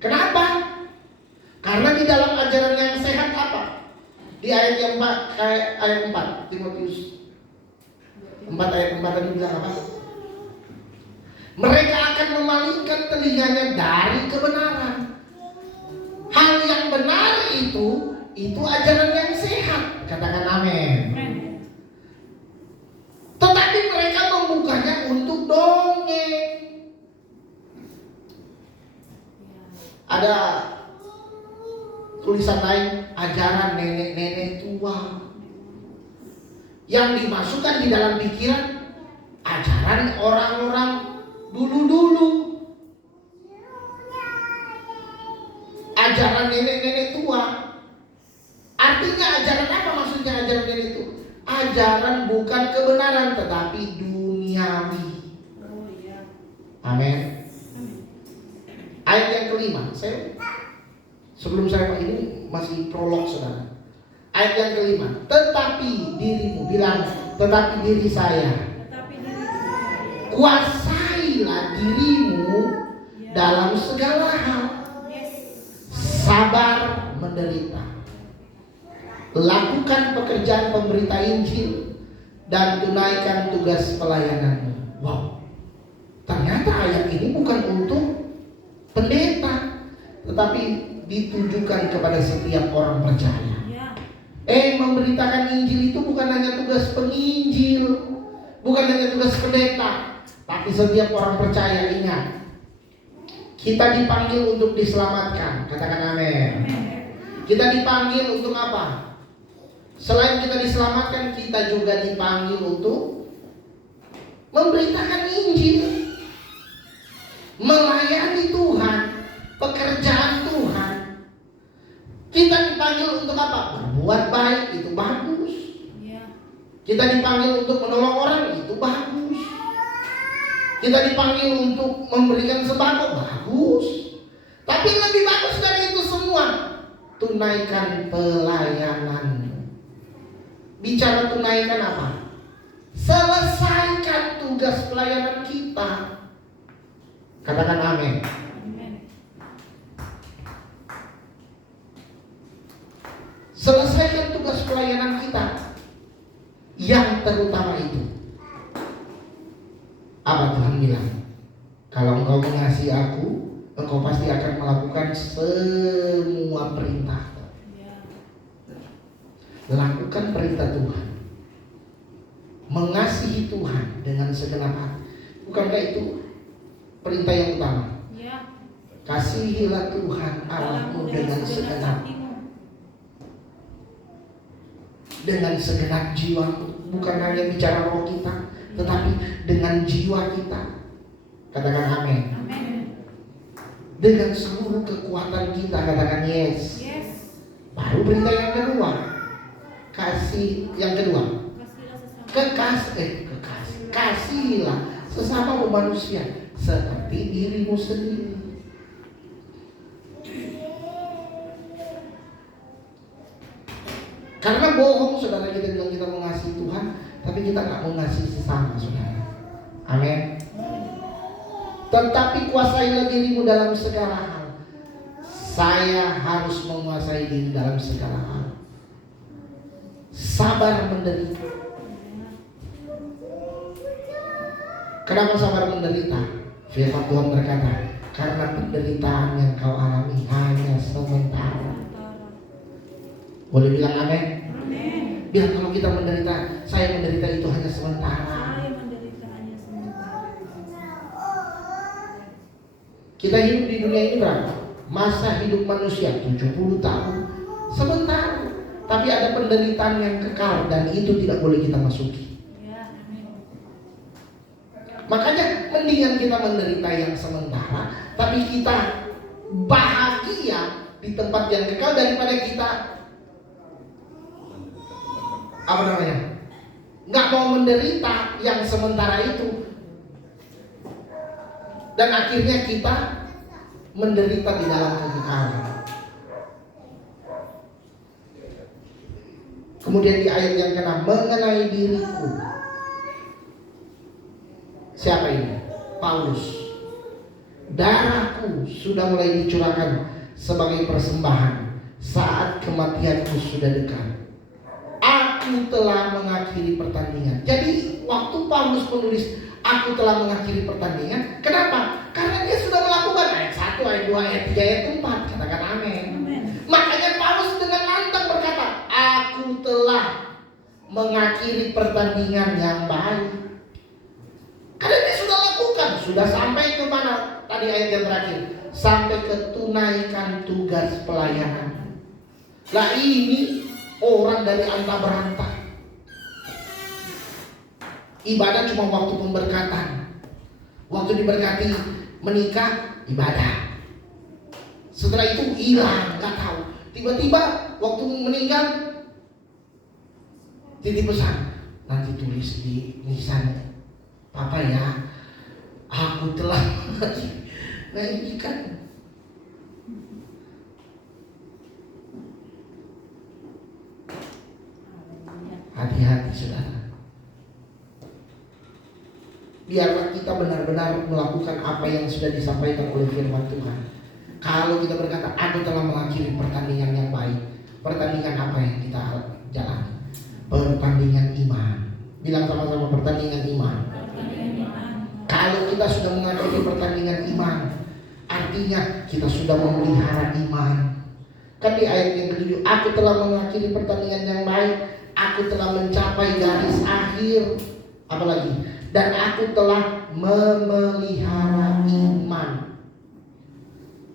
Kenapa? Karena di dalam ajaran yang sehat apa? Di ayat yang 4, ayat 4 Timotius 4 ayat 4 tadi bilang apa? Mereka akan memalingkan telinganya dari kebenaran. Hal yang benar itu ajaran yang sehat. Katakan amin. Tetapi mereka membukanya untuk dongeng. Ada tulisan lain, ajaran nenek-nenek tua. Yang dimasukkan di dalam pikiran ajaran orang-orang dulu-dulu. Ajaran nenek-nenek tua. Artinya ajaran apa maksudnya ajaran nenek itu? Ajaran bukan kebenaran tetapi duniawi. Amin. Ayat yang kelima, sebelum saya ini masih prolog saudara. Ayat yang kelima, tetapi dirimu, bilang tetapi diri saya. Kuasailah dirimu dalam segala hal. Sabar menderita. Lakukan pekerjaan pemberita Injil dan tunaikan tugas pelayananmu. Wow. Ternyata ayat ini bukan untuk pendeta, tetapi ditujukan kepada setiap orang percaya. Memberitakan Injil itu bukan hanya tugas penginjil, bukan hanya tugas pendeta, tapi setiap orang percaya. Ingat, kita dipanggil untuk diselamatkan. Katakan amin. Kita dipanggil untuk apa? Selain kita diselamatkan, kita juga dipanggil untuk memberitakan Injil, melayani Tuhan, pekerjaan Tuhan. Kita dipanggil untuk apa? Berbuat baik, itu bagus. Kita dipanggil untuk menolong orang, itu bagus. Kita dipanggil untuk memberikan sembako, bagus. Tapi lebih bagus dari itu semua, tunaikan pelayanan. Bicara tunaikan apa? Selesaikan tugas pelayanan kita. Katakan amin. Selesaikan tugas pelayanan kita. Yang terutama itu apa Tuhan bilang? Kalau engkau mengasihi aku, engkau pasti akan melakukan semua perintah. Lakukan perintah Tuhan, mengasihi Tuhan dengan segenap hati. Bukankah itu perintah yang utama? Kasihilah Tuhan Allahmu dengan segenap jiwa. Bukan hanya bicara roh kita, tetapi dengan jiwa kita. Katakan amin. Dengan seluruh kekuatan kita. Katakan yes. Baru perintah yang kedua, kasih. Yang kedua, kasihilah sesama manusia seperti dirimu sendiri. Karena bohong saudara, kita bilang kita mengasihi Tuhan, tapi kita nggak mengasihi sesama saudara. Amin. Tetapi kuasailah dirimu dalam segala hal. Saya harus menguasai diri dalam segala hal. Sabar menderita. Kenapa sabar menderita? Firman Tuhan berkata, karena penderitaan yang kau alami hanya sementara. Boleh bilang amin? Bilang kalau kita menderita, saya menderita itu hanya sementara. Kita hidup di dunia ini berapa? Masa hidup manusia 70 tahun. Sebentar. Tapi ada penderitaan yang kekal dan itu tidak boleh kita masuki. Makanya mendingan kita menderita yang sementara, tapi kita bahagia di tempat yang kekal daripada kita nggak mau menderita yang sementara itu, dan akhirnya kita menderita di dalam kekekalan. Kemudian di ayat yang ke-6, mengenai diriku. Siapa ini? Paulus. Darahku sudah mulai dicurahkan sebagai persembahan saat kematianku sudah dekat. Aku telah mengakhiri pertandingan. Jadi waktu Paulus menulis aku telah mengakhiri pertandingan, kenapa? Karena dia sudah melakukan ayat 1, ayat 2, ayat 3, ayat 4. Katakan amin. Makanya Paulus dengan lantang berkata, aku telah mengakhiri pertandingan yang baik. Karena dia sudah lakukan, sudah sampai ke mana? Tadi ayat yang terakhir, sampai ke tunaikan tugas pelayanan. Lah ini orang dari anta berantah. Ibadah cuma waktu pemberkatan. Waktu diberkati menikah, ibadah. Setelah itu hilang, nggak tahu. Tiba-tiba waktu meninggal, titip pesan, nanti tulis di nisan, Papa ya, aku telah. Nah ini kan hati-hati saudara. Biarlah kita benar-benar melakukan apa yang sudah disampaikan oleh firman Tuhan. Kalau kita berkata, aku telah mengakhiri pertandingan yang baik. Pertandingan apa yang kita jalani? Pertandingan iman. Bilang sama-sama, pertandingan iman. Kalau kita sudah mengakhiri pertandingan iman, artinya kita sudah memelihara iman. Kan di ayat yang ke-7, aku telah mengakhiri pertandingan yang baik, aku telah mencapai garis akhir. Apalagi? Dan aku telah memelihara iman.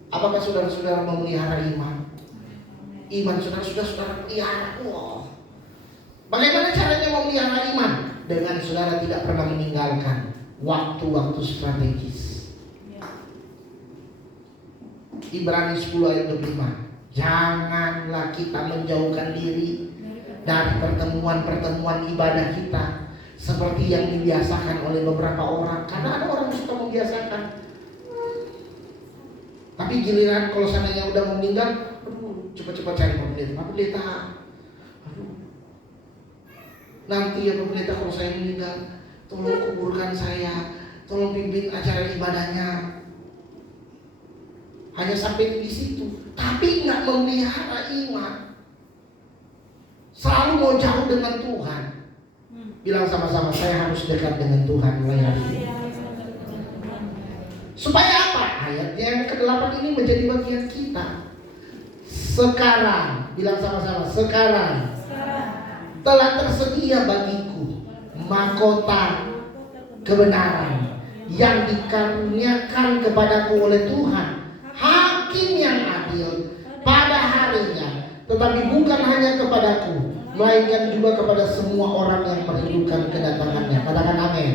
Apakah saudara-saudara memelihara iman? Iman saudara pelihara. Wow. Bagaimana caranya memelihara iman? Dengan saudara tidak pernah meninggalkan waktu-waktu strategis. Ibrani 10 ayat 25. Janganlah kita menjauhkan diri dari pertemuan-pertemuan ibadah kita seperti yang dibiasakan oleh beberapa orang. Karena ada orang yang suka membiasakan. Tapi giliran kalau seandainya udah meninggal, cepat-cepat cari Pak Pendeta. Nanti ya Pak Pendeta kalau saya meninggal, tolong kuburkan saya, tolong pimpin acara ibadahnya. Hanya sampai di situ, tapi nggak memelihara iman. Selalu mau jauh dengan Tuhan. Bilang sama-sama, saya harus dekat dengan Tuhan mulai hari ini. Supaya apa? Ayat yang ke-8 ini menjadi bagian kita. Sekarang, bilang sama-sama, sekarang telah tersedia bagiku mahkota kebenaran yang dikaruniakan kepadaku oleh Tuhan, hakim yang adil pada harinya, tetapi bukan hanya kepadaku, melainkan juga kepada semua orang yang merindukan kedatangannya. Katakan amin.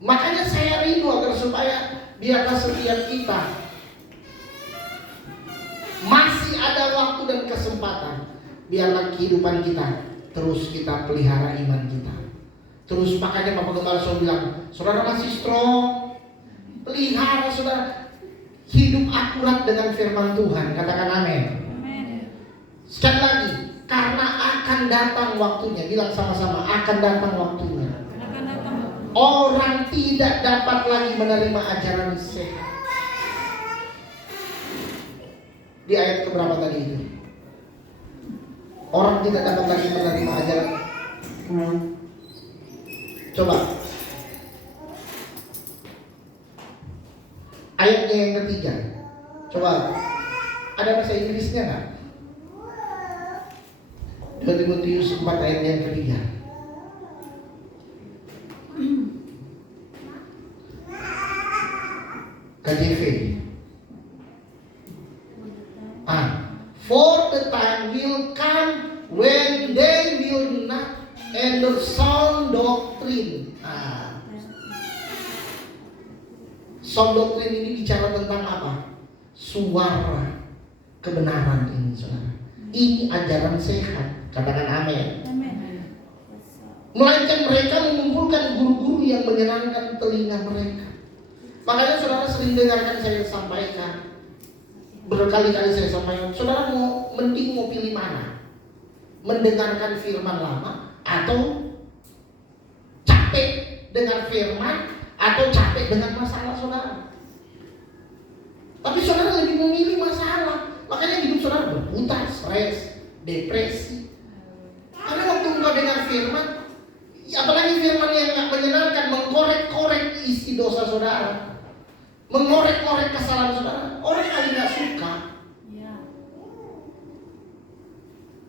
Makanya saya rindu agar supaya biarlah setiap kita masih ada waktu dan kesempatan, biarlah kehidupan kita terus kita pelihara iman kita. Terus makanya Bapak Gembala selalu bilang, saudara masih strong, pelihara saudara hidup akurat dengan firman Tuhan. Katakan amin. Sekali lagi, karena akan datang waktunya. Bilang sama-sama, akan datang waktunya. Orang tidak dapat lagi menerima ajaran sehat. Di ayat keberapa tadi itu? Orang tidak dapat lagi menerima ajaran. Coba. Ayatnya yang ketiga. Coba. Ada bahasa Inggrisnya nggak? 2 Timotius 4 ayat yang ketiga. KJV. For the time will come when they will not endure sound doctrine. Sound doctrine ini bicara tentang apa? Suara kebenaran ini, saudara. Ini ajaran sehat. Katakan amin. Melainkan mereka mengumpulkan guru-guru yang menyenangkan telinga mereka. Makanya saudara sering dengarkan saya sampaikan, berkali-kali saya sampaikan, saudara mau pilih mana? Mendengarkan firman lama atau capek dengan firman atau capek dengan masalah saudara? Tapi saudara lebih memilih masalah. Makanya hidup saudara berputar, stres, depresi. Karena waktu engkau dengar firman, apalagi firman yang gak menyenangkan, mengkorek-korek isi dosa saudara, mengorek-korek kesalahan saudara, orang kali gak suka.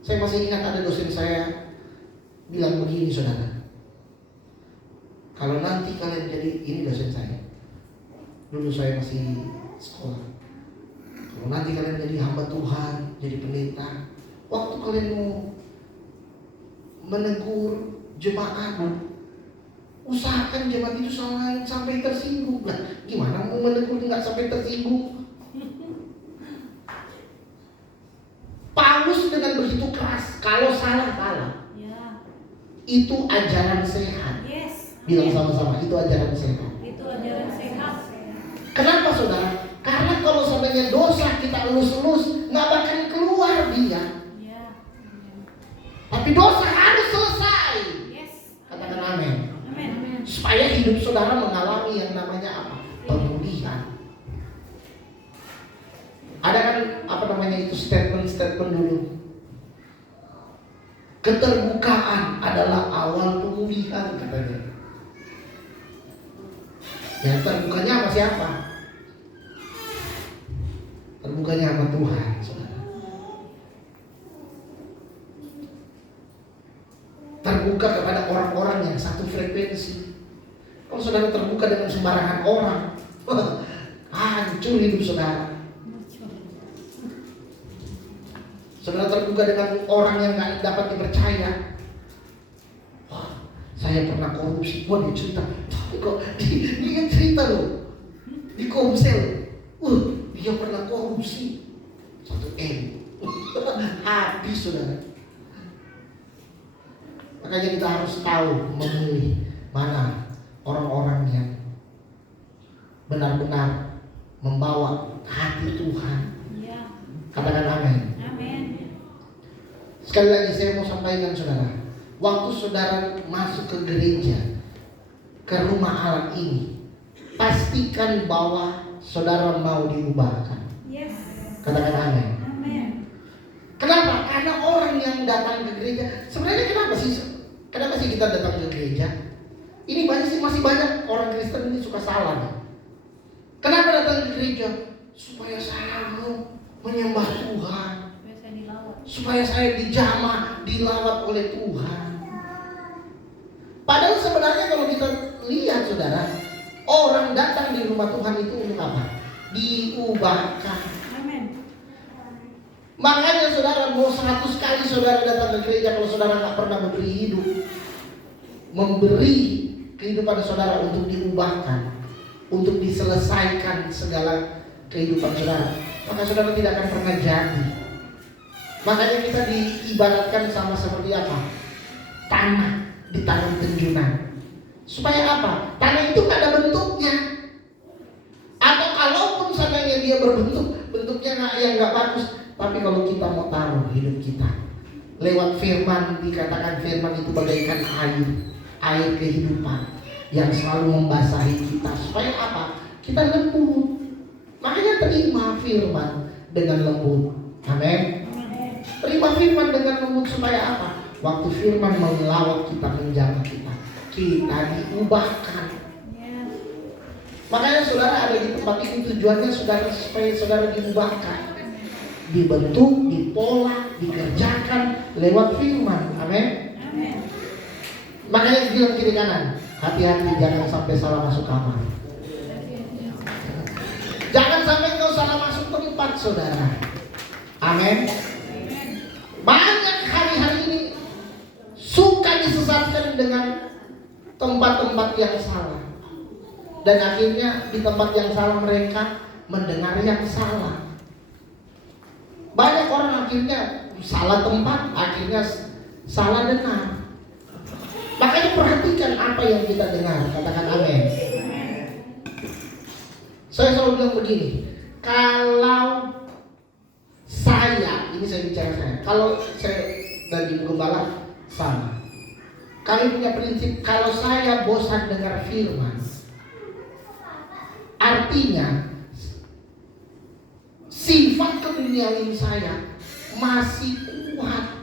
Saya masih ingat ada dosen saya bilang begini, saudara. Kalau nanti kalian jadi, ini dosen saya, dulu saya masih sekolah. Kalau nanti kalian jadi hamba Tuhan, jadi pendeta, waktu kalian mau menegur jemaat, usahakan jemaat itu sampai tersinggung. Nah, gimana mau menegur nggak sampai tersinggung? Paulus dengan begitu keras, kalau salah. Itu ajaran sehat. Bilang sama-sama, itu ajaran sehat. Kenapa saudara? Karena kalau sebenarnya dosa kita elus-elus, nggak bakal keluar dia. Tapi dosa harus selesai. Katakan amin. Supaya hidup saudara mengalami yang namanya apa? Pemulihan. Ada kan itu statement dulu. Keterbukaan adalah awal pemulihan, katanya. Yang terbukanya sama siapa? Terbukanya sama Tuhan, saudara. Terbuka kepada orang-orang yang satu frekuensi. Kalau saudara terbuka dengan sembarangan orang, hancur hidup saudara. Saudara terbuka dengan orang yang gak dapat dipercaya. Wah, saya pernah korupsi. Wah, dia cerita. Tapi kok dia cerita loh di Komsel. Dia pernah korupsi 1 M. Habis saudara. Makanya kita harus tahu memilih mana orang-orang yang benar-benar membawa hati Tuhan. Katakan amin. Sekali lagi saya mau sampaikan saudara, waktu saudara masuk ke gereja, ke rumah Allah ini, pastikan bahwa saudara mau diubahkan. Katakan amin. Kenapa? Karena orang yang datang ke gereja, sebenarnya kenapa sih kita datang ke gereja? Ini masih banyak orang Kristen ini suka salah nih. Kenapa datang ke gereja? Supaya saya mau menyembah Tuhan, supaya saya dijamah, dilawat oleh Tuhan. Padahal sebenarnya kalau kita lihat saudara, orang datang di rumah Tuhan itu untuk apa? Diubahkan. Makanya saudara mau 100 kali saudara datang ke gereja, kalau saudara gak pernah memberi kehidupan saudara untuk diubahkan, untuk diselesaikan segala kehidupan saudara, maka saudara tidak akan pernah jadi. Makanya kita diibaratkan sama seperti apa? Tanah ditanam tenjunan. Supaya apa? Tanah itu gak ada bentuknya. Atau kalaupun seandainya dia bentuknya yang gak bagus. Tapi kalau kita mau taruh hidup kita lewat firman, dikatakan firman itu bagaikan air kehidupan yang selalu membasahi kita. Supaya apa? Kita lembut. Makanya terima firman dengan lembut. Amin. Terima firman dengan lembut supaya apa? Waktu firman melawat kita, menjaga kita diubahkan. Makanya saudara ada di tempat ini tujuannya supaya saudara diubahkan, dibentuk, dipola, dikerjakan lewat firman. Amin. Makanya bilang kiri kanan, hati-hati jangan sampai salah masuk kamar. saudara. Amin. Banyak hari-hari ini suka disesatkan dengan tempat-tempat yang salah. Dan akhirnya di tempat yang salah mereka mendengar yang salah. Banyak orang akhirnya salah tempat, akhirnya salah dengar. Makanya perhatikan apa yang kita dengar. Katakan amin. Saya selalu bilang begini, kalau saya, ini saya bicara saya, kalau saya dari gembala sama, kami punya prinsip kalau saya bosan dengar firman, artinya sifat keduniawian saya masih kuat.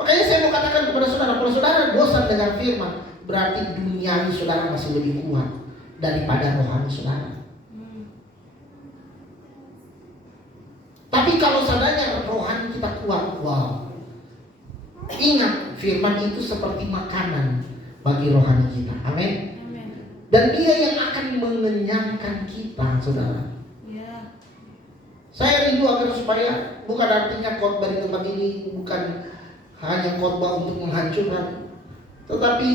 Makanya saya mau katakan kepada saudara, kalau saudara bosan dengar firman, berarti duniawi saudara masih lebih kuat daripada rohani saudara. Tapi kalau seandainya rohani kita kuat, wow. Ingat, firman itu seperti makanan bagi rohani kita. Amin. Dan dia yang akan mengenyangkan kita, saudara. Ya. Saya rindu agar supaya bukan artinya khotbah di tempat ini bukan hanya khotbah untuk menghancurkan, tetapi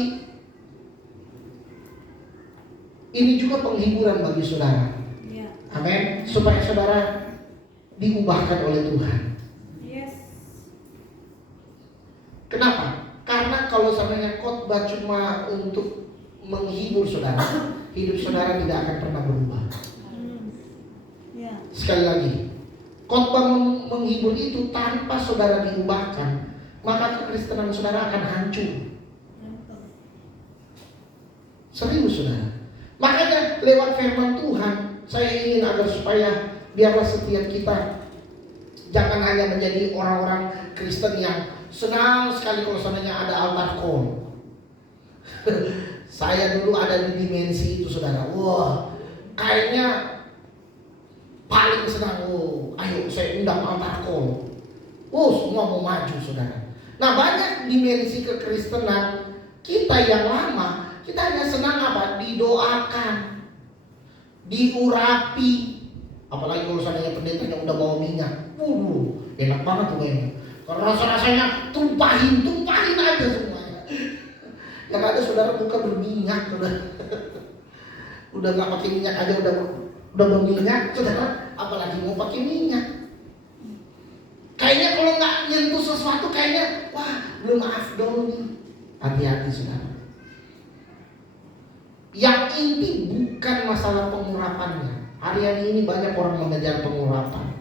ini juga penghiburan bagi saudara. Ya. Amin. Supaya saudara diubahkan oleh Tuhan. Yes. Kenapa? Karena kalau seandainya khotbah cuma untuk menghibur saudara, hidup saudara tidak akan pernah berubah. Ya. Sekali lagi, khotbah menghibur itu tanpa saudara diubahkan, maka kekristenan saudara akan hancur. Serius saudara. Makanya lewat firman Tuhan, saya ingin agar supaya biarlah setiap kita jangan hanya menjadi orang-orang Kristen yang senang sekali kalau seandainya ada altar call. Saya dulu ada di dimensi itu saudara. Wah, kayaknya paling senang. Oh, ayo saya undang altar call. Oh, semua mau maju saudara. Nah, banyak dimensi kekristenan kita yang lama, kita hanya senang apa? Didoakan, diurapi. Apalagi kalau seandainya pendetanya udah bawa minyak. Enak banget tuh kayaknya. Kalau rasa-rasanya tumpahin aja semuanya. Yang ada saudara bukan berminyak, udah nggak pakai minyak aja udah berminyak, saudara. Apalagi mau pakai minyak. Kayaknya kalau nggak nyentuh sesuatu kayaknya wah belum afdol nih. Hati-hati saudara. Yang inti bukan masalah pengurapannya. Hari-hari ini banyak orang mengejar pengurapan.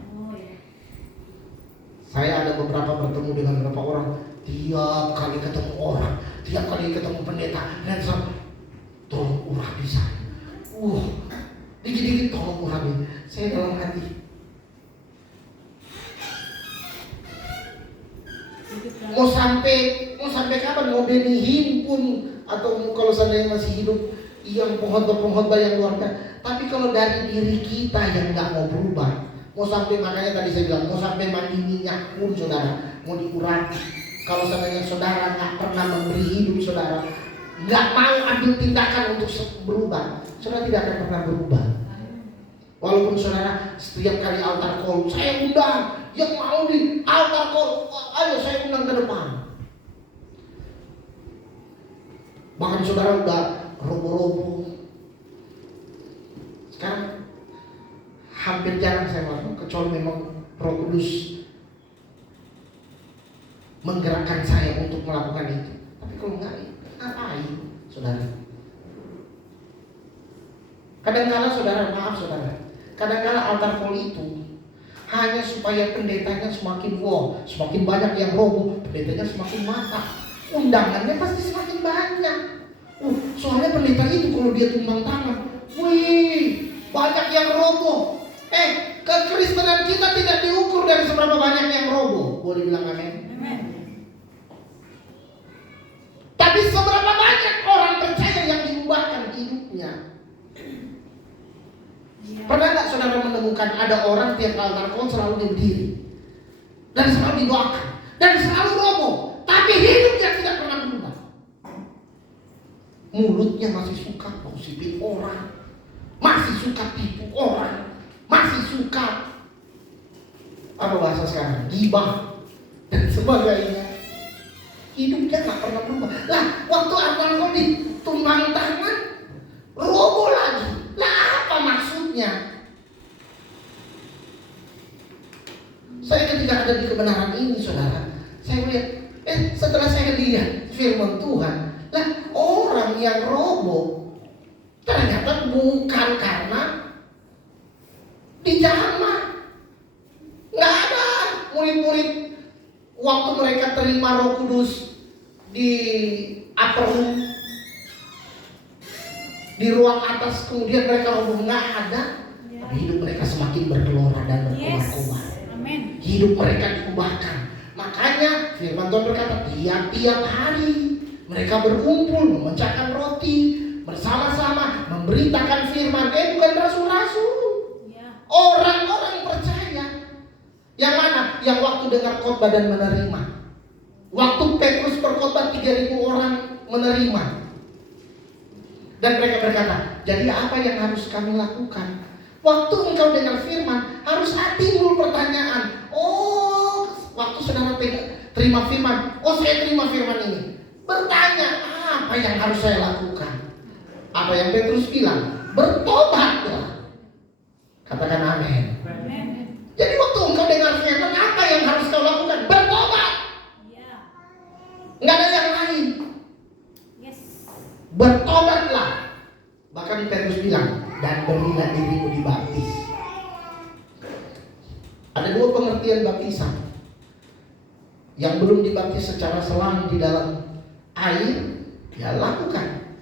Saya ada beberapa bertemu dengan beberapa orang, tiap kali ketemu orang, tiap kali ketemu pendeta, dan tolong urapi saya. Dikit-dikit tolong urapi. Saya dalam hati, mau sampai kapan? Mau Benny Hinn pun, atau kalau seandainya masih hidup, yang pengkhotbah yang luar biasa. Tapi kalau dari diri kita yang nggak mau berubah, mau sampai, makanya tadi saya bilang, mau sampai mandi minyak pun saudara, mau diurapi. Kalau seandainya saudara nggak pernah memberi hidup saudara, nggak mau ambil tindakan untuk berubah, saudara tidak akan pernah berubah. Walaupun saudara setiap kali altar call, saya undang, yang mau di altar call, ayo saya undang ke depan. Bahkan saudara udah roboh-roboh. Sekarang hampir jarang saya masuk, kecuali memang Roh Kudus menggerakkan saya untuk melakukan itu. Tapi kalau enggak, ngapain saudara? Kadang-kala saudara, maaf saudara, kadang-kala altar call itu hanya supaya pendetanya semakin semakin banyak yang roboh, pendetanya semakin matang, undangannya pasti semakin banyak. Soalnya pendeta itu kalau dia tumbang tangan, banyak yang roboh. Kekristenan kita tidak diukur dari seberapa banyak yang roboh. Boleh bilang amin? Tapi seberapa banyak orang percaya yang diubahkan hidupnya. Pernah nggak saudara menemukan ada orang tiap altar call selalu berdiri dan selalu didoakan dan selalu roboh, tapi hidupnya tidak pernah berubah. Mulutnya masih suka gosipin orang, masih suka tipu orang, masih suka apa bahasa sekarang, gibah dan sebagainya. Hidupnya nggak pernah berubah. Lah, waktu abang ditumbang tangan, roboh lagi. Lah, apa maksudnya? Saya ketika ada di kebenaran ini, saudara, saya lihat, setelah saya lihat firman Tuhan, lah orang yang roboh ternyata bukan karena dijamah. Nggak ada murid-murid waktu mereka terima Roh Kudus di upper room, di ruang atas, kemudian mereka roboh, nggak ada. Tapi hidup mereka semakin bergelora dan berkobar-kobar. Hidup mereka diubahkan. Makanya firman Tuhan berkata, tiap-tiap hari mereka berkumpul memecahkan roti bersama-sama, memberitakan firman. Bukan rasul-rasul, orang-orang percaya. Yang mana? Yang waktu dengar khotbah dan menerima. Waktu Petrus berkhotbah 3.000 orang menerima. Dan mereka berkata, jadi apa yang harus kami lakukan? Waktu engkau dengar firman, harus timbul pertanyaan. Oh, waktu saudara terima firman, oh saya terima firman ini. Bertanya, apa yang harus saya lakukan? Apa yang Petrus bilang? Bertobatlah. Katakan amin. Jadi waktu engkau dengar firman, apa yang harus kau lakukan? Bertobat. Nggak ada yang lain. Bertobatlah. Bahkan Petrus bilang, dan berilah dirimu dibaptis. Ada dua pengertian baptisan. Yang belum dibaptis secara selang di dalam air, ya lakukan.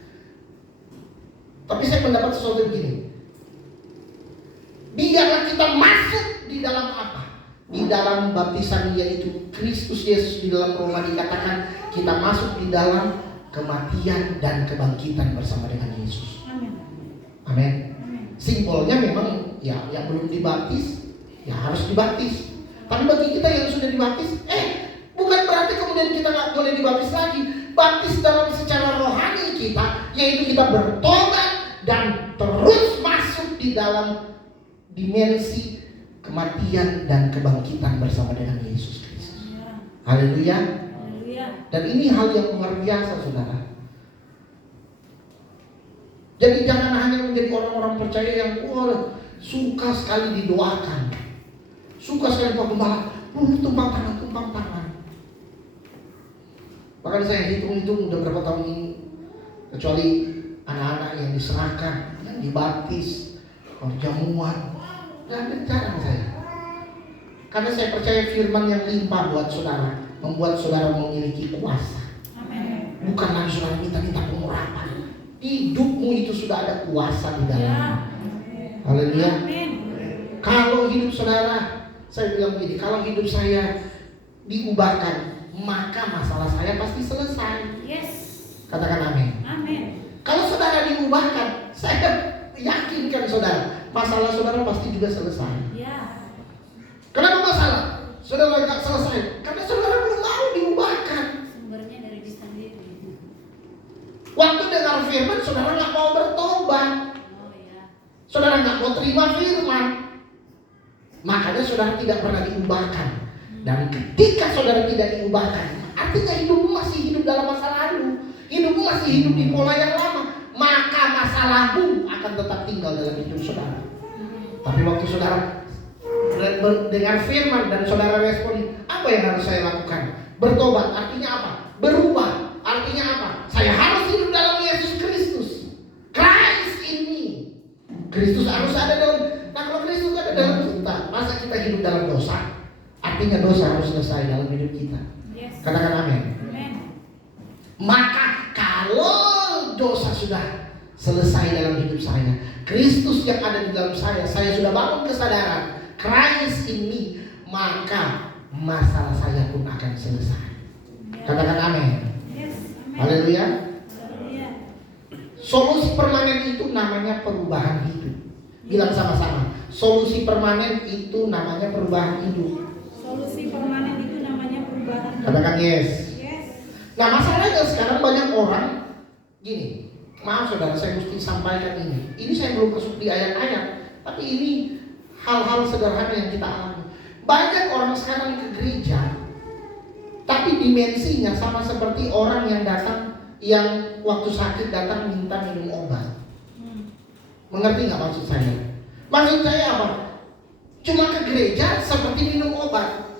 Tapi saya mendapat sesuatu begini. Biarlah kita masuk di dalam apa? Di dalam baptisan, yaitu Kristus Yesus. Di dalam Roma dikatakan kita masuk di dalam kematian dan kebangkitan bersama dengan Yesus. Amin. Simpelnya memang ya yang belum dibaptis ya harus dibaptis. Tapi bagi kita yang sudah dibaptis, bukan berarti kemudian kita nggak boleh dibaptis lagi. Baptis dalam secara rohani kita, yaitu kita bertobat dan terus masuk di dalam dimensi kematian dan kebangkitan bersama dengan Yesus Kristus. Haleluya. Dan ini hal yang luar biasa, saudara. Jadi jangan hanya menjadi orang-orang percaya yang suka sekali didoakan, suka sekali Pak Gembala, tumpang tangan. Bahkan saya hitung-hitung udah berapa tahun ini, kecuali anak-anak yang diserahkan, yang dibaptis, jamuan, dan jarang saya. Karena saya percaya firman yang limpah buat saudara, membuat saudara memiliki kuasa. Bukan lagi saudara minta pengurapan. Hidupmu itu sudah ada kuasa di dalamnya. Haleluya. Kalau hidup saudara, saya bilang begini, kalau hidup saya diubahkan, maka masalah saya pasti selesai. Katakan amin. Kalau saudara diubahkan, saya yakinkan saudara, masalah saudara pasti juga selesai. Kenapa masalah saudara nggak selesai? Karena saudara belum mau diubahkan. Waktu dengar firman, saudara nggak mau bertobat. Saudara nggak mau terima firman. Makanya saudara tidak pernah diubahkan. Dan ketika saudara tidak diubahkan, artinya hidupmu masih hidup dalam masa lalu. Hidupmu masih hidup di pola yang lama. Maka masalahmu akan tetap tinggal dalam hidup saudara. Tapi waktu saudara dengar firman dan saudara respon, apa yang harus saya lakukan? Bertobat, artinya apa? Berubah, artinya apa? Saya harus hidup dalam Yesus Kristus. Christ in me. Kristus harus ada dalam. Nah, kalau Kristus ada dalam kita, masa kita hidup dalam dosa? Artinya dosa harus selesai dalam hidup kita. Katakan amin. Maka kalau dosa sudah selesai dalam hidup saya, Kristus yang ada di dalam saya sudah bangun kesadaran Christ in me, maka masalah saya pun akan selesai. Katakan amin. Haleluya. Solusi permanen itu namanya perubahan hidup. Bilang sama-sama, solusi permanen itu namanya perubahan hidup. Solusi permanen itu namanya perubahan hidup. Katakan yes. Nah, masalahnya sekarang banyak orang gini. Maaf saudara, saya mesti sampaikan ini. Ini saya belum masuk di ayat-ayat, tapi ini hal-hal sederhana yang kita alami. Banyak orang sekarang ke gereja, tapi dimensinya sama seperti orang yang datang, yang waktu sakit datang minta minum obat. Mengerti nggak maksud saya? Maksud saya apa? Cuma ke gereja seperti minum obat.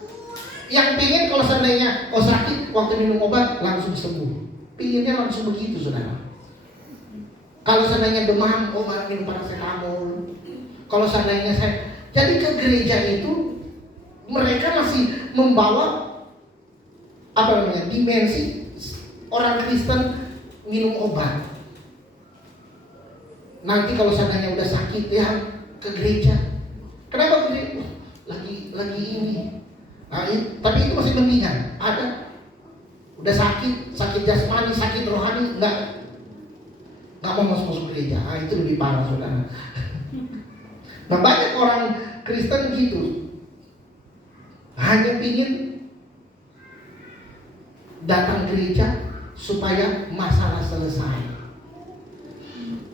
Yang pengen kalau seandainya sakit waktu minum obat langsung sembuh. Pinginnya langsung begitu, saudara. Kalau seandainya demam, minum paracetamol. Kalau seandainya jadi ke gereja itu mereka masih membawa dimensi orang Kristen minum obat. Nanti kalau seandainya udah sakit ya ke gereja. Kenapa ke gereja? Lagi ini. Nah, tapi itu masih mendingan. Ada udah sakit jasmani, sakit rohani, nggak mau masuk gereja. Itu lebih parah, saudara. Nah, banyak orang Kristen gitu, hanya ingin datang gereja supaya masalah selesai.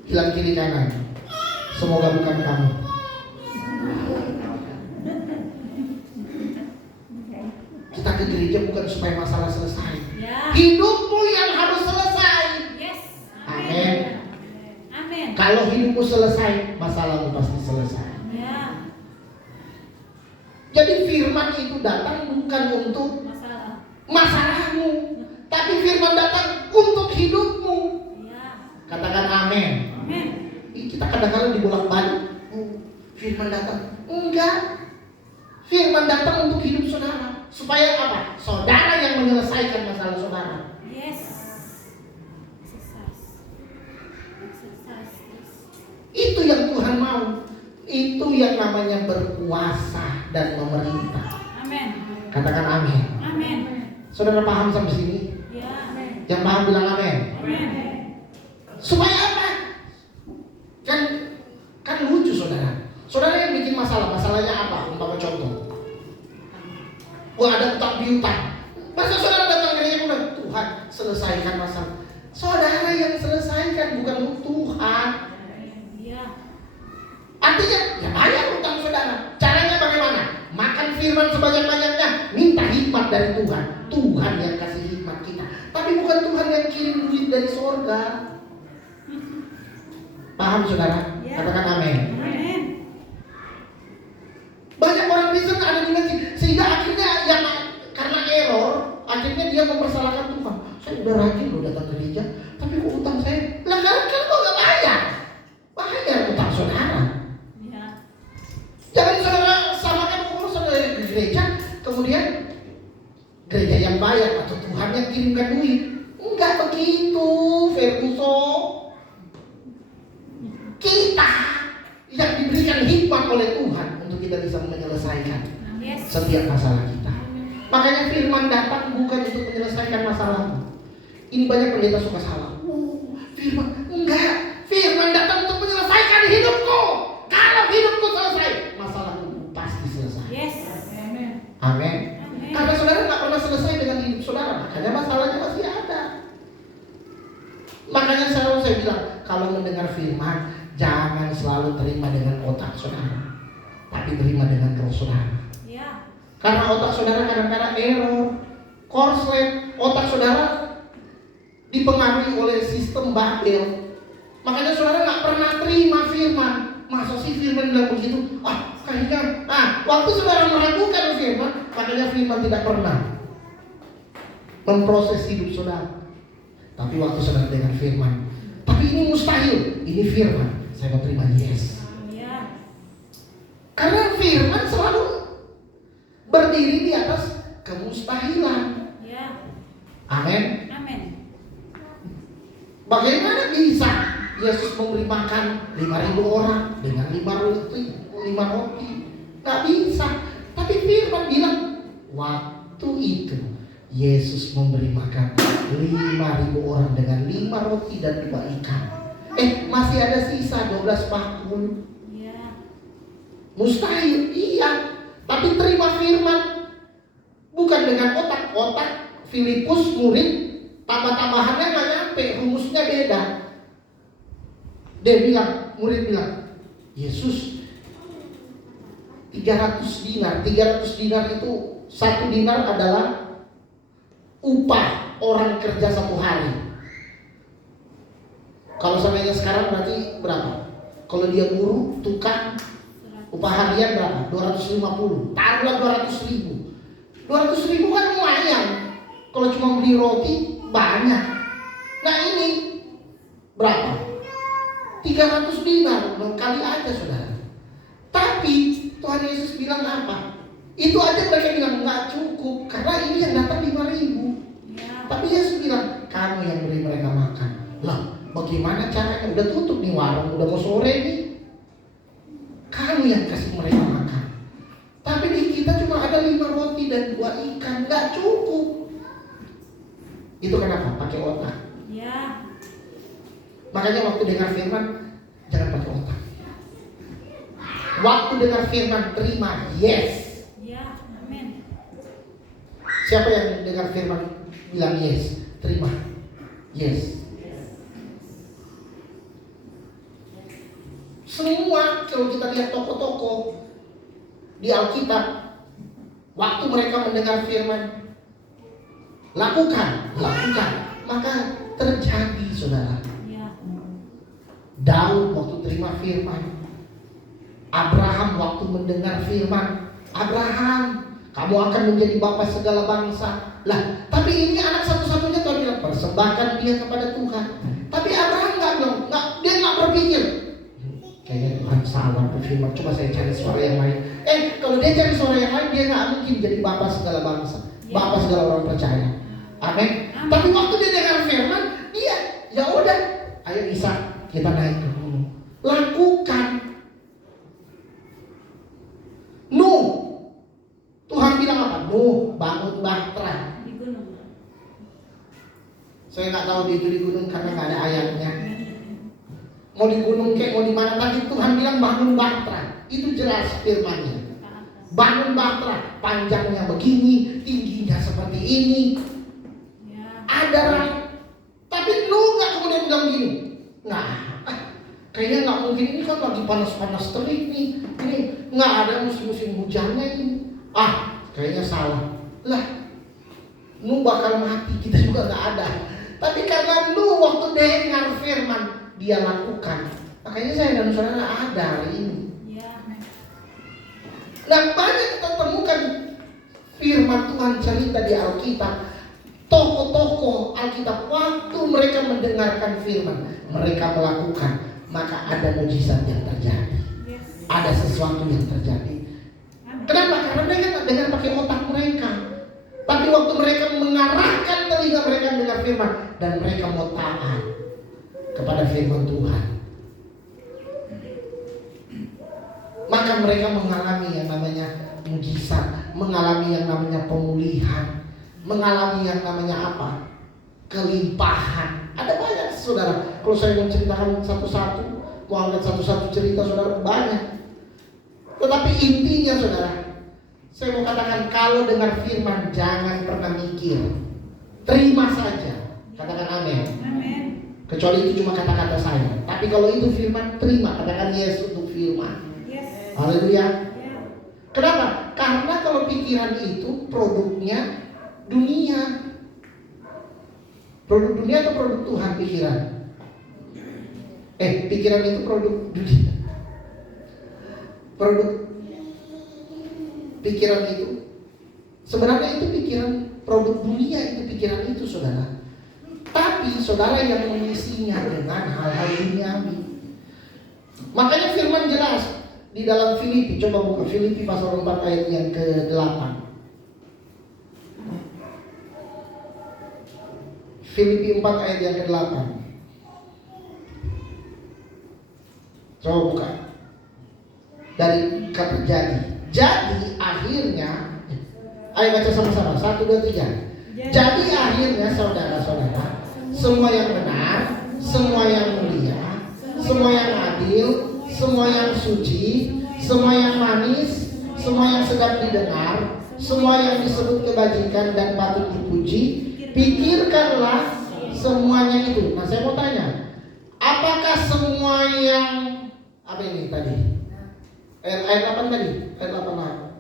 Bilang kiri kanan, semoga bukan kamu. Kita ke gereja bukan supaya masalah selesai. Ya. Hidupmu yang harus selesai. Yes. Amin. Amin. Kalau hidupmu selesai, masalahmu pasti selesai. Ya. Jadi firman itu datang bukan untuk masalahmu, tapi firman datang untuk hidupmu. Ya. Katakan amin. Amin. Kita kadang-kadang dibolak-balik. Firman datang. Enggak. Firman datang untuk hidup saudara. Supaya apa? Saudara yang menyelesaikan masalah saudara. Yes. Exercise. Itu yang Tuhan mau. Itu yang namanya berkuasa dan memerintah. Amin. Katakan amin. Amin. Saudara paham sampai sini? Ya. Yang paham bilang amin. Amin. Supaya apa? Kan lucu, saudara. Saudara yang bikin masalahnya apa? Umpama contoh. Ada utang piutang. Masa saudara datang gereja bilang, Tuhan selesaikan masalah. Saudara yang selesaikan, bukan Tuhan. Ya. Artinya, ya bayar utang saudara. Caranya bagaimana? Makan firman sebanyak-banyaknya, minta hikmat dari Tuhan. Tuhan yang kasih hikmat kita. Tapi bukan Tuhan yang kirim duit dari sorga. Paham saudara? Ya. Katakan amin. Amin. Banyak orang Kristen ada dimensi, sehingga akhirnya karena error, akhirnya dia mempersalahkan Tuhan. Saya udah rajin loh datang gereja, tapi kok utang saya? Lah kan kok nggak bayar? Bayar utang saudara. Ya. Jangan saudara samakan saudara ke gereja, kemudian gereja yang bayar atau Tuhan yang kirimkan duit. Enggak begitu, Ferguson. Kita yang diberikan hikmat oleh Tuhan untuk kita bisa menyelesaikan setiap masalah kita. Makanya firman datang bukan untuk menyelesaikan masalahmu. Ini banyak pendeta suka salah. Firman enggak. Firman datang untuk menyelesaikan hidupku. Kalau hidupku selesai, masalahku pasti selesai. Yes. Amin. Amin. Karena saudara nggak pernah selesai dengan hidup saudara, makanya masalahnya masih ada. Makanya selalu saya bilang, kalau mendengar firman, jangan selalu terima dengan otak saudara, tapi terima dengan roh saudara. Ya. Karena otak saudara kadang-kadang error, korslet, otak saudara dipengaruhi oleh sistem Babel. Makanya saudara nggak pernah terima firman. Masa sih firman bilang begitu? Kayaknya. Waktu saudara meragukan firman, makanya firman tidak pernah memproses hidup saudara. Tapi waktu saudara dengan firman, tapi ini mustahil, ini firman, saya mau terima, yes. Ya. Karena firman selalu berdiri di atas kemustahilan. Ya. Amin. Amin. Bagaimana bisa Yesus memberi makan 5.000 orang dengan 5 roti? Gak bisa. Tapi firman bilang, waktu itu Yesus memberi makan 5.000 orang dengan 5 roti dan 2 ikan. Masih ada sisa 12 bakul. Ya. Mustahil, iya. Tapi terima firman. Bukan dengan otak Filipus murid, tambah-tambahannya nggak nyampe, rumusnya beda. Murid bilang, Yesus, 300 dinar. 300 dinar itu, 1 dinar adalah upah orang kerja 1 hari. Kalau seandainya sekarang berarti berapa? Kalau dia buruh, tukang, upah harian berapa? 250. Taruhlah 200 ribu. 200 ribu kan lumayan. Kalau cuma beli roti banyak. Nah ini berapa? 300 dinar. Kali aja saudara. Tapi Tuhan Yesus bilang apa? Itu aja mereka bilang nggak cukup karena ini yang datang 5.000. Tapi Yesus bilang kamu yang beri mereka makan. Lah bagaimana caranya? Udah tutup nih warung, udah mau sore nih. Kamu yang kasih mereka makan. Tapi di kita cuma ada 5 roti dan 2 ikan, nggak cukup. Itu kenapa? Pakai otak. Ya. Makanya waktu dengar firman jangan pakai otak. Waktu dengar firman terima yes. Ya. Amin. Siapa yang dengar firman bilang yes? Terima yes. Semua kalau kita lihat toko-toko di Alkitab, waktu mereka mendengar firman, lakukan, maka terjadi saudara. Ya. Daud waktu terima firman, Abraham waktu mendengar firman, Abraham, kamu akan menjadi bapa segala bangsa. Lah, tapi ini anak satu-satunya Tuhan bilang persembahkan dia kepada Tuhan. Tapi Abraham nggak bilang, dia nggak berpikir. Kayaknya Tuhan salah berfirman, coba saya cari suara yang lain. Kalau dia cari suara yang lain, dia nggak mungkin jadi bapa segala bangsa, bapa segala orang percaya. Amin. Tapi waktu dia dengar firman, dia ya udah, ayo Ishak kita naik ke gunung, lakukan. Nuh, Tuhan bilang apa? Nuh, bangun bahtera. Di gunung. Saya nggak tahu dia itu di gunung karena nggak ada ayatnya. Mau di gunung kek, mau di mana tadi Tuhan bilang bangun bahtera. Itu jelas firman-Nya. Bangun bahtera, panjangnya begini, tingginya seperti ini. Ya. Ada ram. Tapi lu nggak kemudian bilang gini. Nah, kayaknya nggak mungkin, ini kan lagi panas-panas terik nih. Ini nggak ada musim-musim hujannya ini. Kayaknya salah. Lah, lu bakal mati, kita juga nggak ada. Tapi karena lu waktu dengar firman dia lakukan, makanya saya dan saudara ada hari ini. Ya. Dan banyak kita temukan firman Tuhan cerita di Alkitab. Tokoh-tokoh Alkitab waktu mereka mendengarkan firman, mereka melakukan, maka ada mujizat yang terjadi. Yes. Ada sesuatu yang terjadi. Kenapa? Karena mereka nggak dengar pakai otak mereka. Tapi waktu mereka mengarahkan telinga mereka mendengar firman dan mereka mau taat kepada firman Tuhan, maka mereka mengalami yang namanya mujizat, mengalami yang namanya pemulihan, mengalami yang namanya apa? Kelimpahan. Ada banyak saudara. Kalau saya mau ceritakan satu-satu, mau angkat satu-satu cerita saudara, banyak. Tetapi intinya saudara, saya mau katakan kalau dengar firman jangan pernah mikir, terima saja. Katakan amin. Amin. Kecuali itu cuma kata-kata saya. Tapi kalau itu firman, terima. Katakan yes untuk firman. Yes. Haleluya. Ya. Kenapa? Karena kalau pikiran itu produknya dunia. Produk dunia atau produk Tuhan pikiran? Pikiran itu produk dunia. Produk pikiran itu sebenarnya itu pikiran, produk dunia itu pikiran itu saudara. Tapi saudara yang mengisinya dengan hal-hal duniawi. Makanya firman jelas di dalam Filipi, coba buka Filipi pasal 4 ayat yang ke-8. Filipi 4 ayat yang ke-8. Coba buka. Dari kata jadi. Jadi akhirnya, ayo baca sama-sama. 1, 2, 3. Jadi akhirnya saudara-saudara, semua yang benar, semua yang mulia, semua yang adil, semua yang suci, semua yang manis, semua yang sedap didengar, semua yang disebut kebajikan dan patut dipuji, pikirkanlah semuanya itu. Nah saya mau tanya, apakah semua yang apa ini tadi? Ayat 8 tadi, ayat 8 lah.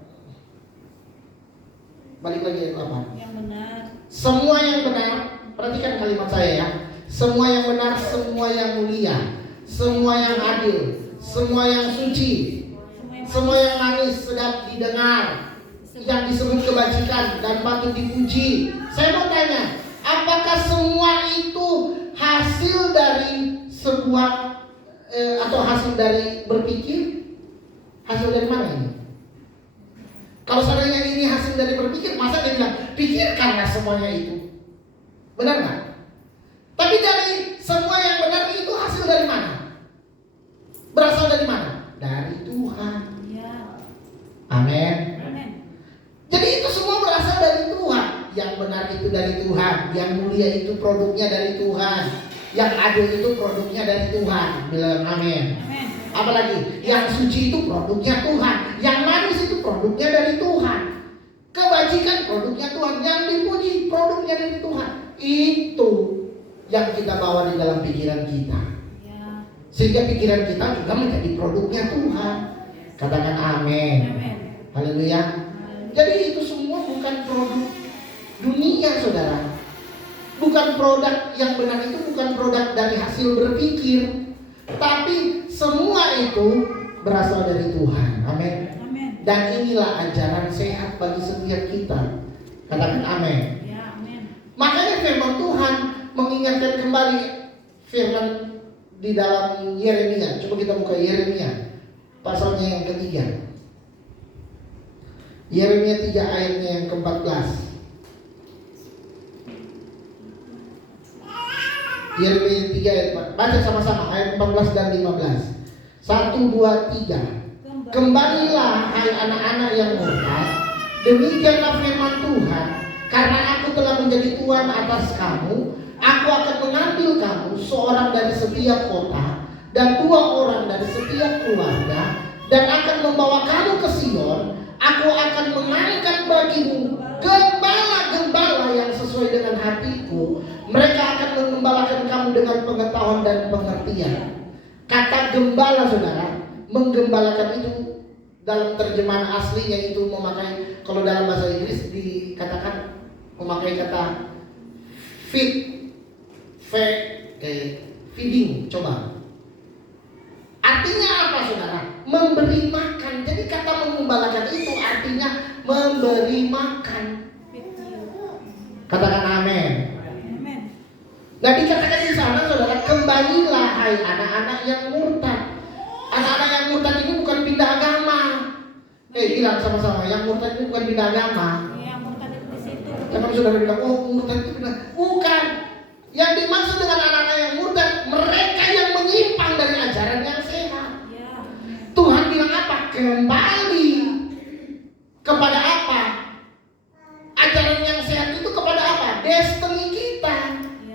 Balik lagi ayat 8. Yang benar. Semua yang benar, perhatikan kalimat saya ya. Semua yang benar, semua yang mulia, semua yang adil, semua yang suci, semua yang manis sedap didengar, yang disebut kebajikan dan patut dipuji. Saya mau tanya, apakah semua itu hasil dari sebuah atau hasil dari berpikir? Hasil dari mana ini? Kalau seandainya ini hasil dari berpikir, masa dia bilang pikirkanlah semuanya itu? Benar nggak? Tapi dari semua yang benar itu hasil dari mana? Berasal dari mana? Dari Tuhan. Ya. Amin. Amin. Jadi itu semua berasal dari Tuhan. Yang benar itu dari Tuhan. Yang mulia itu produknya dari Tuhan. Yang adil itu produknya dari Tuhan. Bilang amin. Amin. Apalagi yang suci itu produknya Tuhan. Yang manis itu produknya dari Tuhan. Kebajikan produknya Tuhan. Yang dipuji produknya dari Tuhan. Itu yang kita bawa di dalam pikiran kita. Ya. Sehingga pikiran kita juga menjadi produknya Tuhan. Katakan amin. Amin. Haleluya. Jadi itu semua bukan produk dunia, saudara. Bukan produk yang benar, itu bukan produk dari hasil berpikir, tapi semua itu berasal dari Tuhan. Amin. Amin. Dan inilah ajaran sehat bagi setiap kita. Katakan amin. Ya. Amin. Makanya firman Tuhan mengingatkan kembali firman di dalam Yeremia. Coba kita buka Yeremia pasalnya yang ketiga. Yeremia 3 ayatnya yang ke-14. Yeremia 3 ayat 4. Baca sama-sama ayat 14 dan 15. 1, 2, 3. Kembalilah hai anak-anak yang murtad, demikianlah firman Tuhan, karena aku telah menjadi Tuhan atas kamu. Aku akan mengambil kamu seorang dari setiap kota dan 2 orang dari setiap keluarga, dan akan membawa kamu ke Sion. Aku akan mengangkat bagimu gembala-gembala yang sesuai dengan hatiku. Mereka akan mengembalakan kamu dengan pengetahuan dan pengertian. Kata gembala, saudara, menggembalakan itu dalam terjemahan aslinya itu memakai, kalau dalam bahasa Inggris dikatakan memakai kata feed, feeding. Coba. Artinya apa, saudara? Memberi makan. Jadi kata mengembalakan itu artinya memberi makan. Katakan amin. Amin. Nah, dikatakan di sana, saudara, kembalilah hai anak-anak yang murtad. Anak-anak yang murtad ini bukan pindah agama. Bilang sama-sama, yang murtad ini bukan pindah agama. Ya, murtad itu di situ. Jangan saudara bilang, oh murtad itu pindah. Bukan. Yang dimaksud dengan anak-anak yang murtad, mereka yang menyimpang dari ajaran yang sehat. Ya. Tuhan bilang apa? Kembali kepada apa? Ajaran yang sehat itu kepada apa? Destiny kita.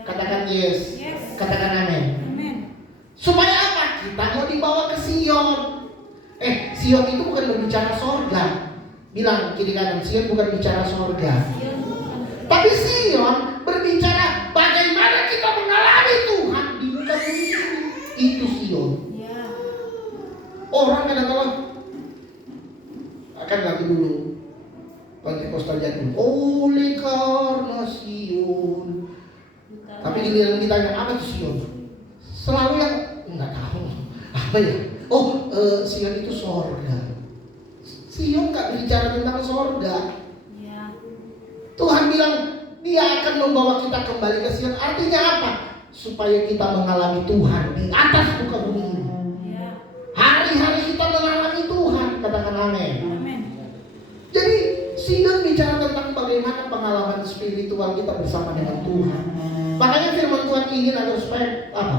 Katakan yes. Yes. Katakan amin. Amin. Supaya apa? Kita mau dibawa ke Sion. Sion itu bukan berbicara sorga. Bilang kiri kanan, Sion bukan bicara sorga. Tapi Sion berbicara bagaimana kita mengalami Tuhan di muka bumi ini. Itu Sion. Ya. Orang kadang-kadang akan lagu dulu Pentekostal jadul, oleh karena Sion. Tapi giliran ditanya apa itu Sion, selalu yang nggak tahu apa ya. Sion itu sorga. Sion nggak bicara tentang sorga. Ya. Tuhan bilang Dia akan membawa kita kembali ke Sion. Artinya apa? Supaya kita mengalami Tuhan di atas muka bumi ini. Ya. Hari-hari kita mengalami Tuhan. Katakan amin. Amin. Jadi Sion bicara tentang bagaimana pengalaman spiritual kita bersama dengan Tuhan. Makanya firman Tuhan ingin agar supaya apa?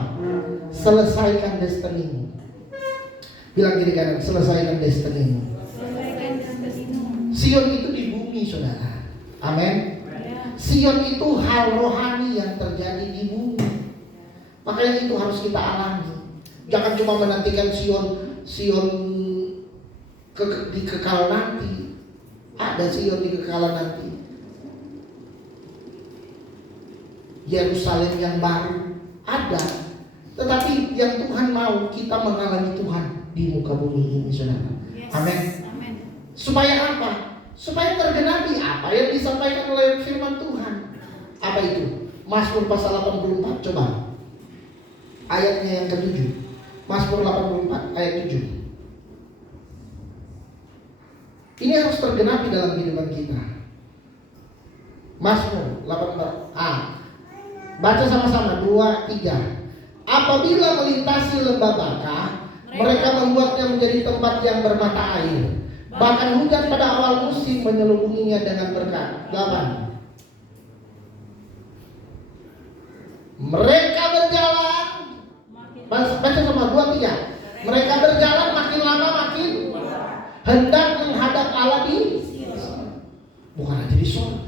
Selesaikan destinimu. Bilang kiri kanan, selesaikan destinimu. Selesaikan destinimu. Sion itu di bumi, saudara. Amin. Ya. Sion itu hal rohani yang terjadi di bumi. Makanya itu harus kita alami. Jangan cuma menantikan Sion di kekal nanti. Ada Sion di kekalan nanti. Yerusalem yang baru ada. Tetapi yang Tuhan mau kita mengalami Tuhan di muka bumi ini, saudara. Yes. Amin. Amin. Supaya apa? Supaya tergenapi apa yang disampaikan oleh firman Tuhan. Apa itu? Mazmur pasal 84, coba. Ayatnya yang ke-7. Mazmur 84 ayat 7. Ini harus tergenapi dalam kehidupan kita. Mazmur 84a. Baca sama-sama 2, 3. Apabila melintasi lembah Baka, mereka membuatnya menjadi tempat yang bermata air. Bahkan hujan pada awal musim menyelubunginya dengan berkat. 8. Mereka berjalan. Baca sama 2, 3. Mereka berjalan makin lama makin hendak menghadap Allah di bukan aja di surga.